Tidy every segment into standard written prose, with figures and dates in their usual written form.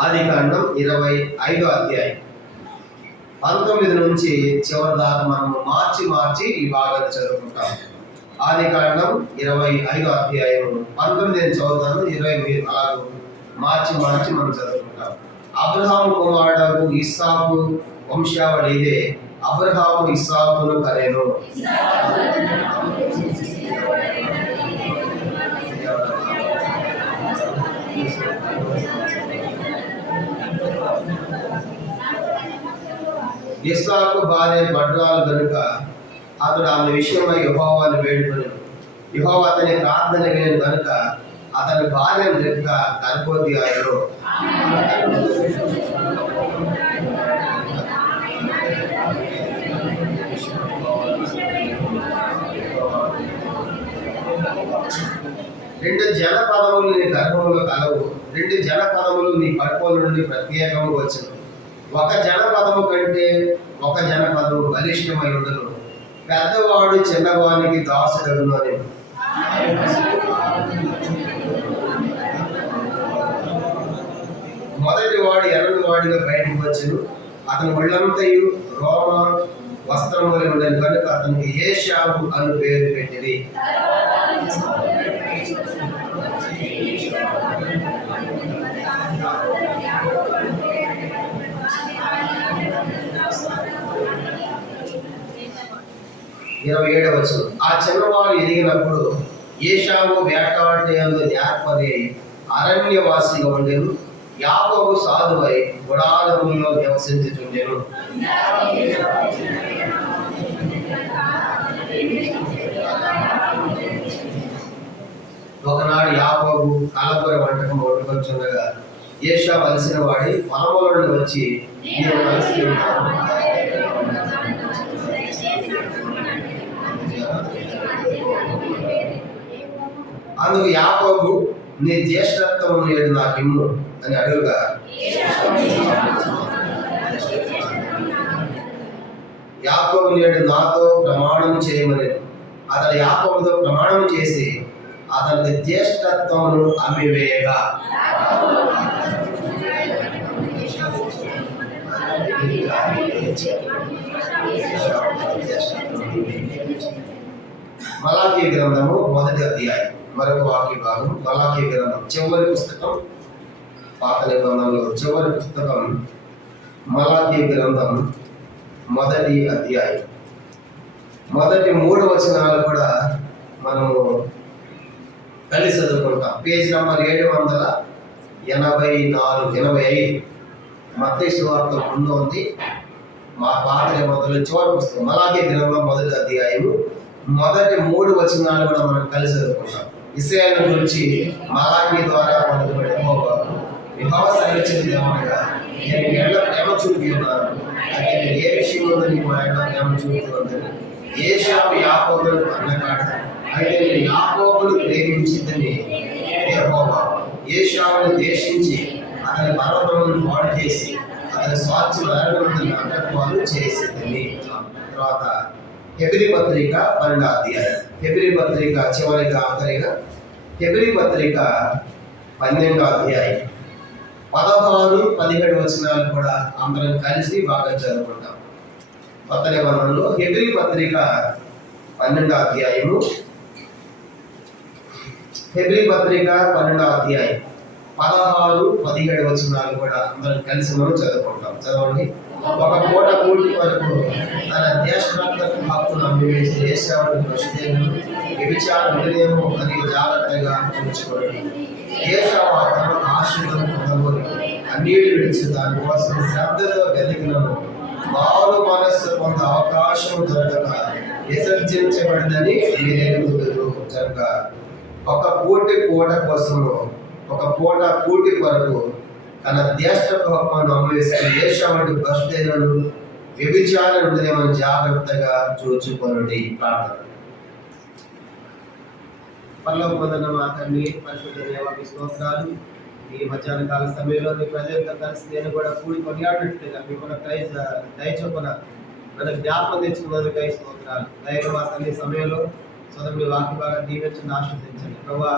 ఆదికాండం 25వ అధ్యాయం 19 నుంచి చివరి దాకా మనం మార్చి ఈ భాగాన్ని చదువుకుంటాం. ఆదికాండం 25వ అధ్యాయం 19 నేను చదువుతాను, 20 మీరు అలాగూ మార్చి మనం చదువుకుంటాం. అబ్రహాము కుమారుడు ఇస్సాకు వంశావళి ఇదే. అబ్రహాము ఇస్సాకును కనెను. ఇస్సాకు భార్య బడ్రాలు కనుక అతడు ఆమె విషయమై యెహోవాను వేడుకొనెను. యెహోవా అతని ప్రార్థన వినెను కనుక అతని భార్యను రెబ్కా గర్భవతి ఆయెను. రెండు జనపదములు నీ గర్భములో కలవు, రెండు జనపదములు నీ కడుపుల నుండి ప్రత్యేకము వచ్చును. ఒక జనపదము కంటే ఒక జనపదము బలిష్టమై ఉండును. పెద్దవాడు చిన్నవానికి దాసుడగును అని. మొదటి వాడు ఎర్రని వాడిగా బయటకు వచ్చును. అతని ఒళ్ళంతయు రోమ వస్త్రములు ఉండను కనుక అతనికి ఏశావు అని పేరు పెట్టింది. ఇరవై 7వ వచనం. ఆ చిన్నవాడు ఎదిగినప్పుడు ఏశావు వేటాడేందు ఏర్పడి అరణ్యవాసిగా ఉండెను. యాకోబు సాధువై గుడారములో నివసించుచుండెను. ఒకనాడు యాకోబు కలపూర వంటకం వండుకొంచుండగా ఏశావు అలసిన వాడి పొలముల నుండి వచ్చి నేను కలిసి ఉన్నాను. అందుకు యాకోబు నీ జ్యేష్ఠత్వం నేడు నాకు ఇమ్ము అని అడుగుగా యాకోబు నేడు నాతో ప్రమాణం చేయమని అతడు యాకోబుతో ప్రమాణం చేసి అతని జ్యేష్ఠత్వమును అమ్మివేయగా మలాకీ గ్రంథము 1వ అధ్యాయం మరొక వాక్య భాగం. మలాకీ గ్రంథం చివరి పుస్తకం, పాత నిబంధనలో చివరి పుస్తకం మలాకీ గ్రంథం 1వ అధ్యాయం. మొదటి 3 వచనాలు కూడా మనము కలిసి చదువుకుంటాం. Page number 784-85. మత్తయి సువార్త ముందు ఉంది. మా పాత నిబంధనలో చివరి పుస్తకం మలాకీ గ్రంథం 1వ అధ్యాయము మొదటి 3 వచనాలు కూడా మనం కలిసి చదువుకుంటాం. ఇశ్రాయేలు గురించి మలాకీ ద్వారా పొందబడే యెహోవా సెలవిచ్చినది ఏమనగా, నేను ఎడ్ల ప్రేమ చూపి ఉన్నాను, అయితే ఏ విషయంలో నీకు ఆయన ప్రేమ చూపుతుందని. ఏశావు యాకోబును అన్నకాడ, అయితే నేను యాకోబును ప్రేమించిందని యెహోవా ఏశావును ద్వేషించి అతని పర్వతములను పాడు చేసి అతని స్వాస్థ్యం అరగొందని అంతత్వాలు చేసేదని. తర్వాత హెబ్రీ పత్రిక 12వ అధ్యాయం. హెబ్రీ పత్రిక చివరిగా ఆఖరిగా హెబ్రీ పత్రిక 12వ అధ్యాయం 16-17 వచనాలు కూడా అందరం కలిసి బాగా చదువుకుంటాం. కొత్త నిబంధనలో హెబ్రీ పత్రిక 12వ అధ్యాయము, హెబ్రీ పత్రిక 12వ అధ్యాయం 16-17 వచనాలు కూడా అందరం కలిసి మనం చదువుకుంటాం. చదవండి. ఒక పూట కూటి వరకు తన జ్యేష్ఠత్వపు హక్కును అమ్మివేసి ఏశావును ప్రశ్నను వ్యభిచారం వినలేమో అని జాగ్రత్తగా చూసుకోండి. ఏశావు తన ఆశలను పొందబోయి అన్నిటి విడిచి దానికోసం శ్రద్ధతో వెతికినను మారు మనస్సు కొంత అవకాశం దొరకక విసర్జించబడిందని మీరు ఎరుగుదురు. కనుక ఒక పూట కోసము ఒక పూట కూటి కొరకు తన జ్యేష్ఠత్వ హక్కును అమ్మివేసి ఏశావును భ్రష్టుడైనను వ్యభిచారం ఉండదేమని జాగ్రత్తగా చూచుకొనుడి. ప్రార్థన. పరలోకమందున్న మా తండ్రి, పరిశుద్ధ దేవానికి స్తోత్రాలు. ఈ మధ్యాహ్న కాల సమయంలో మీ ప్రజలతో కలిసి నేను కూడా కూడి కొనియాడినట్లుగా మీ కూడా దయచొప్పున మన జ్ఞాపకం తెచ్చుకున్నందుకై స్తోత్రాలు. దయగా మా తల్లి సమయంలో సోదరుని వాక్య బాగా దీవించండి, ఆశీర్వదించండి. ప్రభా,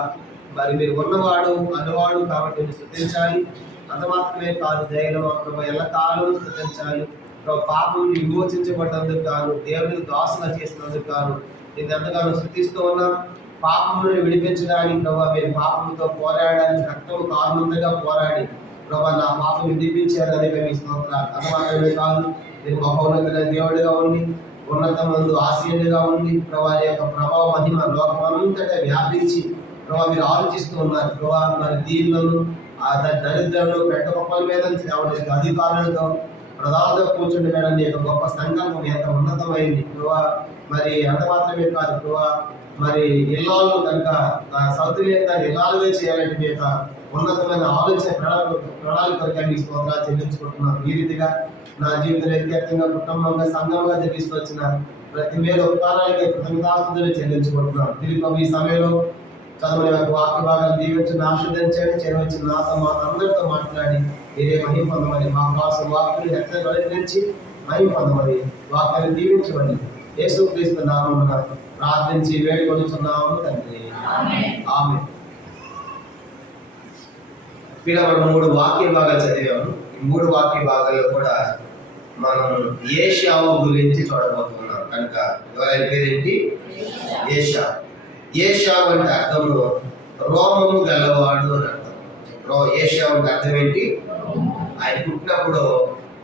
మరి మీరు ఉన్నవాడు అన్నవాడు కాబట్టి స్తుతించాలి. అంత మాత్రమే కాదు, దయలో ప్రభు ఎల్లకాలం స్తుతించాలి. ప్రభు పాపం విమోచించబడ్డందుకు గాను, దేవునికి దాసుగా చేసినందుకు గాను నేను ఎంతగానో స్తుతిస్తూ ఉన్నాం. పాపములను విడిపించడానికి ప్రభావ మీరు పాపంతో పోరాడడానికి రక్తం కారణంగా పోరాడి ప్రభావ నా పాపం విడిపించారు అని మేము స్తోత్రాలు. అంత మాత్రమే కాదు, మీరు మహోన్నతమైన దేవుడిగా ఉండి ఉన్నతమందు ఆశీనుడిగా ఉండి ప్రభావ యొక్క ప్రభావ మహిమ లోకమంతటా వ్యాపించి ప్రభావ మీరు ఆలోచిస్తూ ఉన్నారు. ప్రభావ మరి దీనులను దరిద్రంలో పెట్ట గొప్పల మీద అధికారులతో ప్రధానంగా కూర్చుండి మేడం యొక్క గొప్ప సంకల్పం ఎంత ఉన్నతమైంది ప్రభావ. మరి అంత మాత్రమే కాదు ప్రభావ, మరి ఇల్లాలు కనుక సౌతుల్యంగా ఇల్లాలుగా చేయాలంటే మీ యొక్క ఉన్నతమైన ఆలోచన ప్రణాళిక మీ స్తోత్రాలు చెల్లించుకుంటున్నాను. ఈ రీతిగా నా జీవితంలో వ్యక్తిగతంగా కుటుంబంగా సంఘంగా జరిగిస్తూ వచ్చిన ప్రతి మీద ఉపకారాలకి కృతజ్ఞతాస్తుతులు చెల్లించుకుంటున్నాను. తిరిగి ఈ సమయంలో చదువుల వాక్య భాగాలు దీవించిన ఆస్వాదించండి. చేరవచ్చిన నాతో మాతో అందరితో మాట్లాడి మీరే మహిమ పొందమని, మా కోసం వాక్యాన్ని ఎక్కడ వెలిగించి మహిమ పొందమని, వాక్యాన్ని దీవించమని యేసుక్రీస్తు నామమున ప్రార్థించి వేడుకొనుచున్నాము తండ్రి, ఆమేన్. ఇలా మనం 3 వాక్య భాగాలు చదివాము. ఈ 3 వాక్య భాగాల్లో కూడా మనం ఏషావు గురించి చూడబోతున్నాం. కనుక ఎవరైనా పేరేంటి? ఏషావు. ఏషావు అంటే అర్థము రోమము గలవాడు అని అర్థం. ఏషావు అంటే అర్థం ఏంటి? ఆయన పుట్టినప్పుడు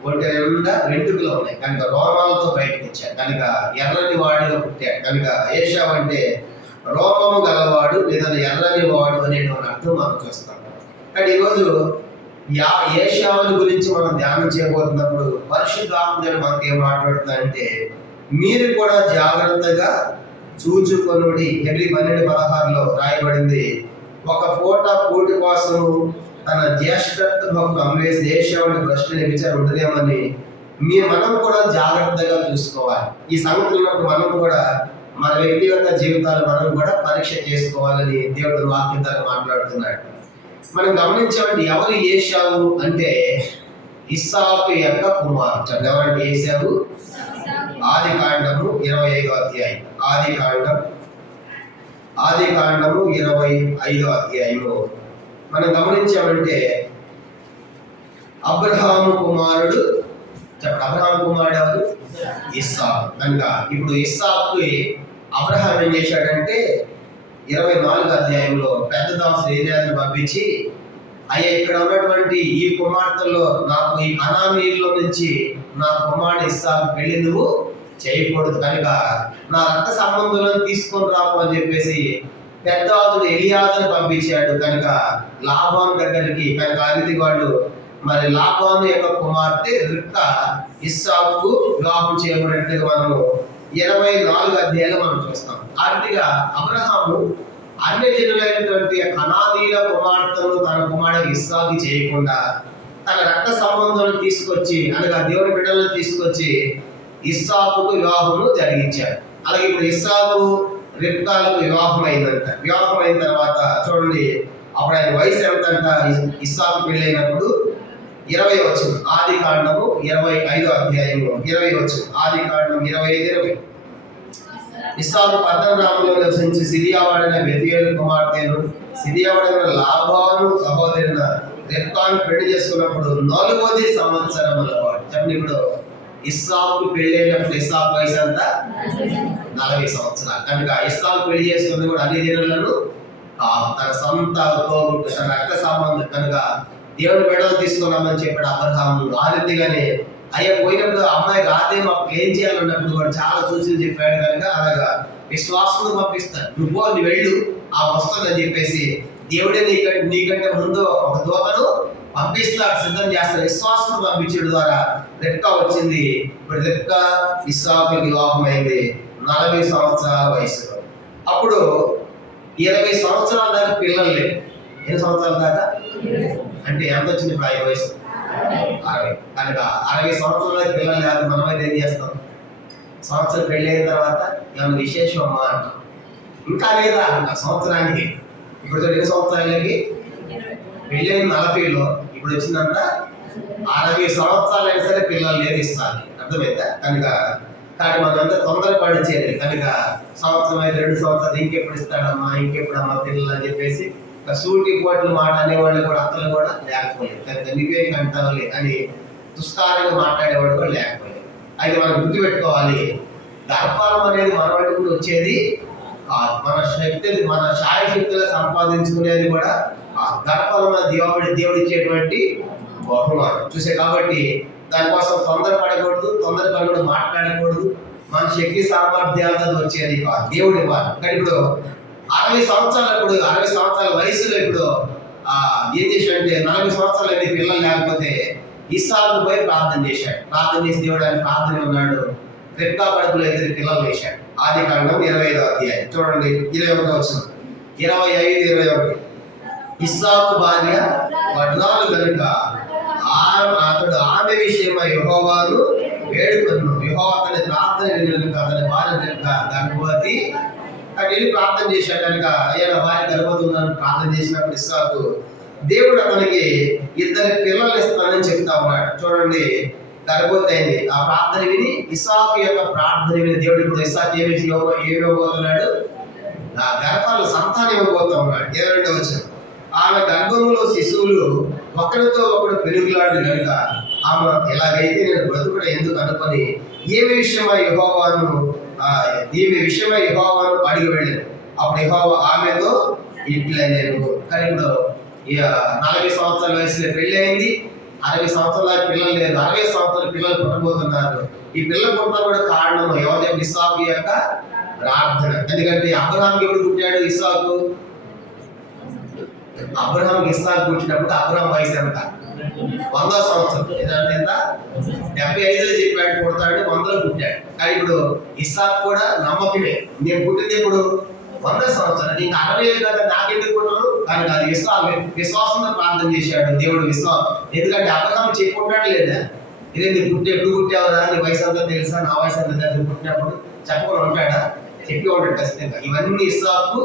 ఒంటి నిండా వెంట్రుకలు ఉన్నాయి కనుక రోమాలతో బయటకు వచ్చాడు, కనుక ఎర్రని వాడిగా పుట్టాడు. కనుక ఏషావు అంటే రోమము గలవాడు లేదా ఎర్రని వాడు అనేటువంటి అర్థం మనం చూస్తాం. కానీ ఈరోజు ఏషావుని గురించి మనం ధ్యానం చేయబోతున్నప్పుడు పరిశుద్ధాత్మ మనకి ఏం మాట్లాడుతుందంటే, మీరు కూడా జాగ్రత్తగా చూచుకొనుడి. హెబ్రీ 12:16లో రాయబడింది, ఒక పూట కూటి కోసం తన జ్యేష్ఠత్వ అమ్మేసి ఏషావుని భ్రష్టుని విచారం ఉండదేమని మనం కూడా జాగ్రత్తగా చూసుకోవాలి. ఈ సంగతులు ఉన్నప్పుడు మనం కూడా మన వ్యక్తిగత జీవితాలు మనం కూడా పరీక్ష చేసుకోవాలని దేవుడు వాక్యం ద్వారా మాట్లాడుతున్నాడు. మనం గమనించామంటే ఎవరు ఏషావు అంటే ఇస్సాకు యొక్క కుమారుడు. ఎవరంటే ఏషావు? ఆది కాండము 25వ అధ్యాయం. ఆది కాండము 25వ అధ్యాయము మనం గమనించామంటే అబ్రహాము కుమారుడు. అబ్రహాము కుమారుడు ఎవరు? ఇస్సాకు. కనుక ఇప్పుడు ఇస్సాకుకి అబ్రహాం ఏం చేశాడంటే 24వ అధ్యాయంలో పెద్ద దాసుడు ఏలియాను పంపించి, అయ్యా ఇక్కడ ఉన్నటువంటి ఈ కుమార్తెలో నాకు ఈ కనానీయుల్లో నుంచి నా కుమారుడు ఇస్సాకు పెళ్లి నువ్వు చేయకూడదు, కనుక నా రక్త సంబంధులను తీసుకొని రాకు అని చెప్పేసి పెద్దవాదుడు ఎలియాజును పంపించాడు. కనుక లాబాను దగ్గరికి, కనుక అతిథి వాళ్ళు మరి లాబాను యొక్క కుమార్తె రిబ్కా ఇస్సాకుకు వివాహం చేయబడినట్టుగా మనము 24వ అధ్యాయంలో మనం చూస్తాం. ఆ రీతిగా అబ్రహాము అన్ని జనులైనటువంటి కనానీయుల కుమార్తెను తన కుమారుడు ఇస్సాకు చేయకుండా తన రక్త సంబంధాలను తీసుకొచ్చి, అనగా దేవుని బిడ్డలను తీసుకొచ్చి ఇస్సాకుకు వివాహము జరిగించాడు. అలాగే ఇప్పుడు ఇస్సాకు రిబ్కాలకు వివాహం అయిందంట. వివాహం అయిన తర్వాత చూడండి, అప్పుడు ఆయన వయసు ఎంతంట? ఇస్సాకు పెళ్ళైనప్పుడు 20 వచనం. ఆది కాండము 25వ అధ్యాయము 20 వచనం. ఆది కాండం 25:20. ఇస్సాకు పద్దనరాములో నివసించి సిరియావాడైన బెతూయేలు కుమార్తెను సిరియావాడైన లాబాను సహోదరున రిబ్కాను పెళ్లి చేసుకున్నప్పుడు 4వ సంవత్సరముల వాడు. చెప్పండి, ఇప్పుడు ఇస్సాకు పెళ్ళైనప్పుడు ఇస్సాకు వయసు అంతా 40 సంవత్సరాలు. కనుక ఇస్సాకు పెళ్లి చేసుకున్నది కూడా అన్ని దినాలను తన సొంత తోబుట్టు, తన రక్త సంబంధం. కనుక దేవుని బిడ్డలు తీసుకున్నామని చెప్పాడు అబ్రహాము. ఆ రీతిగానే అయ్యా పోయినప్పుడు అమ్మాయి రాదే మాకు ఏం చేయాలన్నప్పుడు వాడు చాలా సూచనలు చెప్పాడు. కనుక అలాగా విశ్వాసం పంపిస్తాడు, నువ్వు వెళ్ళు ఆ వస్తుందని చెప్పేసి దేవుడే నీకంటే ముందు ఒక దూతను పంపిస్తాడు, సిద్ధం చేస్తాడు. విశ్వాసం పంపించడం ద్వారా రిబ్కా వచ్చింది. ఇప్పుడు రిబ్కా ఇస్సాకుకి వివాహం అయింది 40 సంవత్సరాల వయసులో. అప్పుడు 20 సంవత్సరాల దాకా పిల్లలు లేవు. ఎన్ని సంవత్సరాల దాకా అంటే ఎంత వచ్చింది? ఇప్పుడు ఆ వయసు 60. కనుక 60 సంవత్సరాల పిల్లలు లేదు. మనమైతే ఏం చేస్తాం? సంవత్సరం పెళ్ళి అయిన తర్వాత ఏమన్నా విశేషం అమ్మా అంటాం. ఇంకా లేదా సంవత్సరానికి. ఇప్పుడు ఎన్ని సంవత్సరాలకి పెళ్ళి అయిన 40లో ఇప్పుడు వచ్చిందంట 60 సంవత్సరాలు అయినా సరే పిల్లలు లేదు ఇస్తారు. అర్థమైందా? కనుక కానీ మనం అంతా తొందరపడి చేయలేదు. కనుక సంవత్సరం అయితే 2 సంవత్సరాలు ఇంకెప్పుడు ఇస్తాడమ్మా, ఇంకెప్పుడమ్మా పిల్లలు అని చెప్పేసి సూటి పోట్ల మాట అనేవాళ్ళు కూడా అత్తలు కూడా లేకపోలేదు. కనుక నువ్వే కంటావులే అని దుస్తారంగా మాట్లాడేవాడు కూడా లేకపోలేదు. అయితే మనం గుర్తుపెట్టుకోవాలి, దర్పాలం అనేది మన వైపు వచ్చేది కాదు. మన శాయశక్తులు సంపాదించుకునేది కూడా దర్పాలం దేవుడు ఇచ్చేటువంటి బహుమానం చూసే. కాబట్టి దానికోసం తొందరపడకూడదు, తొందరపడకూడదు, మాట్లాడకూడదు. మన శక్తి సామర్థ్యాలతో వచ్చేది కాదు, దేవుడి వారు. కానీ ఇప్పుడు 60 సంవత్సరాల వయసులో ఇప్పుడు ఏం చేశాడంటే 40 సంవత్సరాలు అయితే పిల్లలు లేకపోతే ఇస్సాకు పోయి ప్రార్థన చేశాడు. ప్రార్థన చేసి దేవుడు ఆయన ప్రార్థన ఉన్నాడు. రెబ్కా కడుపులో 2 పిల్లలు వేశాడు. ఆదికాండం 25వ అధ్యాయం చూడండి, 21వ వచనం. 25-21. ఇస్సాకు భార్య వడ్లాలు కనుక అతడు ఆమె విషయమై యెహోవాను వేడుకొను. యెహోవా అతని ప్రార్థన వినుక అతని భార్య కనుక గర్భవతి. అటు వెళ్ళి ప్రార్థన చేశాడు కనుక అయ్యా నా భార్య గర్భవతి ఉందని ప్రార్థన చేసినప్పుడు ఇస్సాకు దేవుడు అతనికి 2 పిల్లలు ఇస్తానని చెప్తా ఉన్నాడు. చూడండి, గర్భవతి అయింది. ఆ ప్రార్థన విని ఇస్సాకు యొక్క ప్రార్థన విని దేవుడు ఇప్పుడు ఇస్సాకు ఏమి ఇవ్వబోతున్నాడు? ఆ గర్భాలు సంతానం ఇవ్వబోతా ఉన్నాడు. 22వ వచనం. ఆమె గర్భంలో శిశువులు ఒకరితో ఒకడు పెరుగులాడు కనుక ఆమె ఎలాగైతే నేను బ్రతుకుడ ఎందుకు అనుకొని ఈమె విషయమై యెహోవాను అడిగి వెళ్ళాను. అప్పుడు యెహోవా ఆమెతో ఇట్లా నేను. కానీ ఇప్పుడు 40 సంవత్సరాల వయసులో పెళ్లి అయింది, 60 సంవత్సరాల పిల్లలు లేదు, 60 సంవత్సరాల పిల్లలు పుట్టబోతున్నారు. ఈ పిల్లలు పుట్టడం కూడా కారణం ఎవరి ఇస్సాకు యొక్క ప్రార్థన. ఎందుకంటే అబ్రహాంకి ఎప్పుడు పుట్టాడు ఇస్సాకు? అబ్రహాంకి ఇస్సాకు పుట్టినప్పుడు అబ్రహాం వయసు ఎంత? 100 సంవత్సరం. ఏదంటే ఎంత? 75లో చెప్పాడు పుడతాడు, 100లో పుట్టాడు. కానీ ఇప్పుడు ఇస్సాకు కూడా నమ్మకమే. నేను పుట్టింది ఇప్పుడు 100 సంవత్సరాలు, నీకు 60 ఏళ్ళు కదా, నాకెందుకు పుట్టను? కానీ అది విశ్వాసంతో ప్రార్థన చేశాడు దేవుడు. విశ్వాసం. ఎందుకంటే అబ్రహాం చెప్పుకుంటాడు లేదా, ఇదే నీ ఎప్పుడు పుట్టావురా, నీ వయసు అంతా తెలుసా, నా వయసు అంతా తెలుసు, పుట్టినప్పుడు చెప్పకుండా ఉంటాడా? చెప్పి ఉంటాడు ఖచ్చితంగా. ఇవన్నీ ఇస్సాకు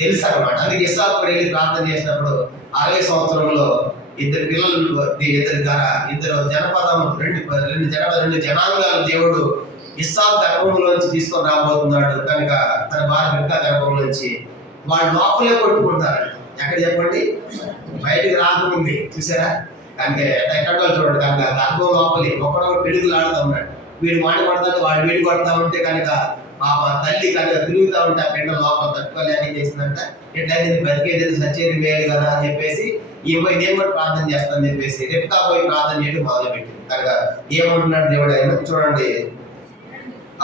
తెలుసు అనమాట. అందుకే ఇస్సాకు వెళ్ళి ప్రార్థన చేసినప్పుడు 60 సంవత్సరంలో 2 పిల్లలు, 2 జనపదం, 2 జనాంగాలు దేవుడు ఇస్సాకు గర్భంలోంచి తీసుకొని రాబోతున్నాడు. కనుక తన భార్య రెబ్కా గర్భంలోంచి వాళ్ళు లోపలే కొట్టుకుంటారు. ఎక్కడ చెప్పండి? బయటకు రాకముంది. చూసారా? కనుక ఎక్కడ చూడండి, కనుక గర్భం లోపలి ఒకడొకడు పిడుగులు ఆడుతూ ఉన్నాడు. వీడు మాట పడతాడు, వాడు వీడి కొడతా ఉంటే కనుక ఆ తల్లి కనుక తిరుగుతూ ఉంటే ఆ పిండ లోపల తట్టుకోలేక ఏం చేసిందంట, ఎట్లయితే నేను బతికేది సచ్చేది మేలు కదా అని చెప్పేసి నేను కూడా ప్రార్థన చేస్తానని చెప్పేసి రెబ్కా పోయి ప్రార్థన చేయడం మొదలుపెట్టింది. కనుక ఏమంటున్నాడు దేవుడు ఆయన చూడండి,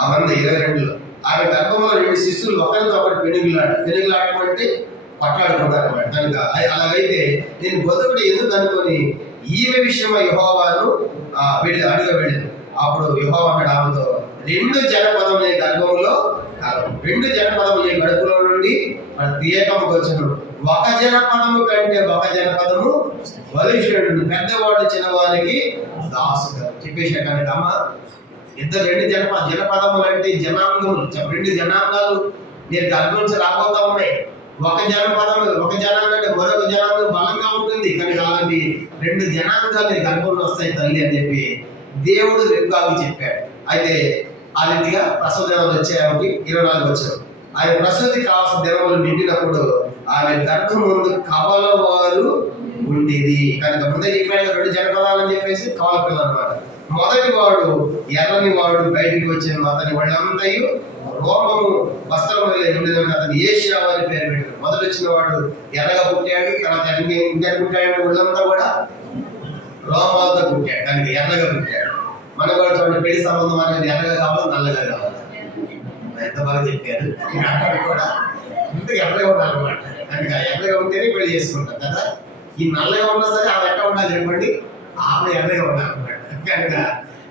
22లో ఆమె గర్భంలో 2 శిశువులు ఒకరితో ఒకటి పెనుగులాడటం అంటే పట్లాడుకుంటారు అన్నమాట. కనుక అలాగైతే నేను బతుకుడు ఎందుకు అనుకొని ఈమె విషయమై యెహోవాను అడగబెళ్ళాను. అప్పుడు యెహోవా అన్నాడు ఆమెతో, 2 జనపదముల గర్భంలో 2 జనపదముల గడుపులో నుండి ప్రత్యేకముగా వచ్చును. ఒక జనపదము కంటే ఒక జనపదము బలిష్ఠుడు, పెద్దవాడు చిన్నవానికి దాసుగా చెప్పేసా. కనుక అమ్మ 2 జనపదములు అంటే జనాంగములు. 2 జనాంగాలు నేను గర్భం నుంచి రాబోతా ఉన్నాయి. ఒక జనాంగం అంటే మరొక జనాంగం బలంగా ఉంటుంది. కానీ అలాంటి 2 జనాంగాలు గర్భంలో వస్తాయి తల్లి అని చెప్పి దేవుడు రెబ్కాకు చెప్పాడు. అయితే ఆ రీతిగా ప్రసవ దినాలు వచ్చాయి. ఆమెకి 24 వచ్చారు. ఆయన ప్రసూతి కావాల్సిన దినములు నిండినప్పుడు ఆమె గర్భం ముందు కవలవారు ఉండేది. కనుక ముందే చెప్పాడు 2 జనపదాలు అని చెప్పేసి కవల పిల్లలు అనమాట. మొదటి వాడు ఎర్రని వాడు బయటికి వచ్చిన అతని వాళ్ళంతయు రోమము వస్త్రం ఉండేదని అతను ఏషియా అని పేరు పెట్టాడు. మొదటి వచ్చిన వాడు ఎర్రగా పుట్టాడు, తర్వాత ఇంకా పుట్టాడు, వాళ్ళంతా కూడా రోమాలతో పుట్టాడు. దానికి ఎర్రగా పుట్టాడు. మన కూడా చూడండి, పెళ్లి సంబంధం అనేది ఎర్రగా కావాలి, నల్లగా కావాలి. ఎంత బాగా చెప్పారు. అక్కడ కూడా ఇంత ఎర్రగా ఉండాలన్నమాట. కనుక ఎర్రగా ఉంటేనే పెళ్లి చేసుకుంటాం కదా. ఈ నల్లగా ఉన్నా సరే ఆమె ఎట్లా ఉండాలి చెప్పండి? ఆమె ఎర్రగా ఉండాలన్నమాట. కనుక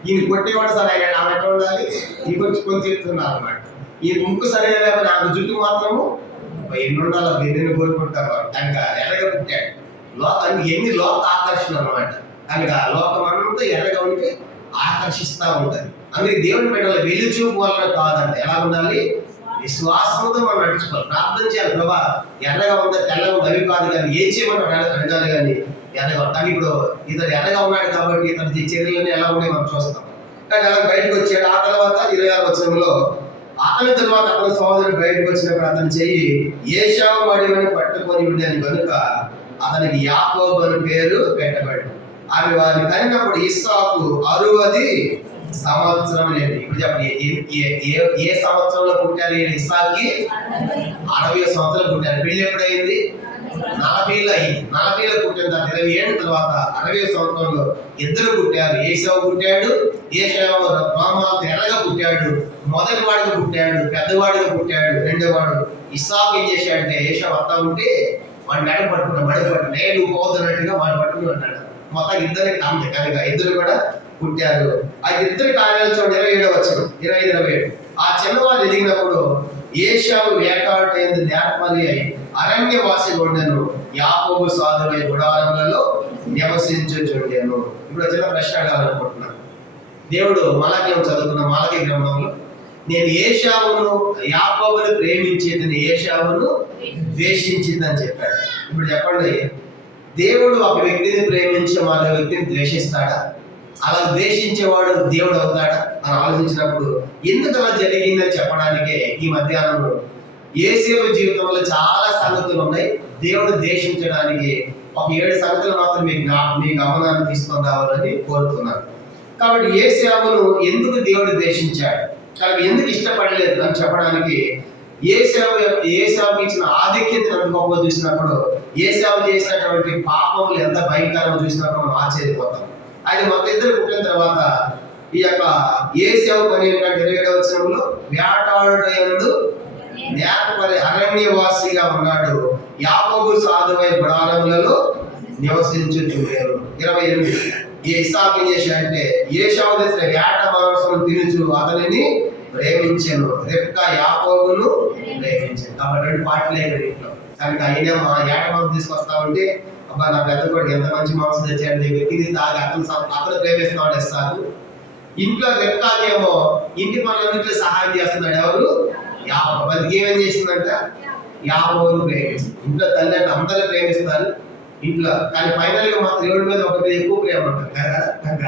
ఈయన కొట్టేవాడు సరే ఆమె ఎట్లా ఉండాలి? ఈ కొంచెం చెప్తున్నారు అన్నమాట. ఈ ముక్కు సరిగా లేకపోతే ఆమె జుట్టు మాత్రము ఎన్ని ఉండాలి, ఎన్ని కోరుకుంటారు. కనుక ఎర్రగా పుట్టాడు. ఎన్ని లోక ఆకర్షణ అనమాట. కనుక లోకం అంతా ఎర్రగా ఉంటే ఆకర్షిస్తూ ఉంటుంది. అందుకే దేవుని బిడ్డలు వెలుగు చూపు వలన కాదంటే ఎలా ఉండాలి? విశ్వాసంతో మనం నడుచుకోవాలి. ప్రార్థన చేయాలి, ప్రభా ఎర్రగా ఉందా తెల్లగా ఉంది అవి కాదు, కానీ ఏం చేయమని అడగాలి. కానీ ఎర్రగా కానీ ఇప్పుడు ఇతను ఎర్రగా ఉన్నాడు కాబట్టి ఇతని చర్యలన్నీ ఎలా ఉన్నాయి మనం చూస్తాం. కానీ అలా బయటకు వచ్చాడు. ఆ తర్వాత 26వ వచనంలో అతని తర్వాత అతని సోదరుడు బయటకు వచ్చినప్పుడు అతని చెయ్యి ఏశావు మడివని పట్టుకొని ఉండేది కనుక అతనికి యాకోబు అని పేరు పెట్టబడి. ఆమె వారిని కనినప్పుడు ఇస్సాకు 60 సంవత్సరం లేదు. ఇప్పుడు చెప్పండి, ఏ సంవత్సరంలో పుట్టారు ఇస్సాకి? 60 సంవత్సరాలు పుట్టారు. పెళ్లి ఎప్పుడైంది? 40 అయింది. 40 పుట్టిన తర్వాత 20 ఏళ్ళ తర్వాత 60 సంవత్సరంలో ఇద్దరు పుట్టారు. ఏశావు పుట్టాడు. ఏశావు రోమాలతో ఎర్రగా పుట్టాడు. మొదటి వాడిగా పుట్టాడు, పెద్దవాడిగా పుట్టాడు. రెండోవాడు ఇస్సాకు ఏం చేశాడంటే ఏశావు వస్తా ఉంటే వాడు మెడ పట్టుకున్నాడు. నేను పోతున్నట్టుగా వాడు పట్టుకుని ఉన్నాడు. మొత్తం ఇద్దరికి అంతే కనుక ఇద్దరు కూడా పుట్టారు. ఆ ఇద్దరు కార్యాలు చూడండి 27వ వచనం 25-27. ఆ చిన్నవాడు ఎదిగినప్పుడు ఏశావు వేటాడేందు నేర్పరి అయి అరణ్యవాసిగా ఉండెను. యాకోబు సాధువై గుడారములలో నివసించుచుండెను. ఇప్పుడు చిన్న ప్రశ్న అడగాలనుకుంటున్నాను. దేవుడు మలాకి చదువుకున్న మలాకి గ్రంథంలో నేను ఏశావును యాకోబును ప్రేమించేదని ఏశావును ద్వేషించిందని చెప్పాడు. ఇప్పుడు చెప్పండి, దేవుడు ఒక వ్యక్తిని ప్రేమించే మరో వ్యక్తిని ద్వేషిస్తాడా? అలా ద్వేషించేవాడు దేవుడు అవుతాడా అని ఆలోచించినప్పుడు ఎందుకు అలా జరిగిందని చెప్పడానికే ఈ మధ్యాహ్నం యేసేపు జీవితంలో చాలా సంగతులు ఉన్నాయి. దేవుడు ద్వేషించడానికి ఒక 7 సంగతులు మాత్రం మీ గమనాన్ని తీసుకొని రావాలని కోరుతున్నాను. కాబట్టి యేసేపును ఎందుకు దేవుడు ద్వేషించాడు, కాబట్టి ఎందుకు ఇష్టపడలేదు అని చెప్పడానికి ఏశావుకి ఇచ్చిన ఆధిక్యతను ఎంత గొప్పగా చూసినప్పుడు, ఏశావు చేసినటువంటి పాపములు ఎంత భయంకరంగా చూసినప్పుడు మనం ఆశ్చర్యపోతాం. ఆయన మొత్తం ఇద్దరు పుట్టిన తర్వాత ఈ యొక్క ఏశావు పని ఏంటంటే 27వ వచనంలో వేటాడుటయందు నేర్పరి అరణ్యవాసిగా ఉన్నాడు. యాకోబు సాధువై గుడారములలో నివసించుచుండెను. 28. ఇస్సాకు ఏం చేశాడంటే ఏశావు తెచ్చిన వేట మాంసం తినుచు అతనిని ప్రేమించాను. రెబ్కా యాకోబును ప్రేమించాను. కాబట్టి 2 పార్టీలు అయిన ఇంట్లో కనుక అయినా మా ఏట మాంసం తీసుకొస్తా ఉంటే అబ్బా నా పెద్ద కొడుకు ఎంత మంచి మాంసం తెచ్చాడు, తిని తాగి అతను ప్రేమిస్తున్నాడు ఇస్సాకు. ఇంట్లో రెబ్కాకేమో ఇంటి పనులన్నింటిలో సహాయం చేస్తున్నాడు. ఎవరు? యాకోబు. అది ఏమేం చేసిందంట? యాకోబును ప్రేమించింది. ఇంట్లో తల్లి అంటే అందరూ ప్రేమిస్తారు ఇంట్లో, కానీ ఫైనల్ గా మాత్రం దేవుడి మీద ఒకటి ఎక్కువ ప్రేమ ఉంటుంది కదా. కనుక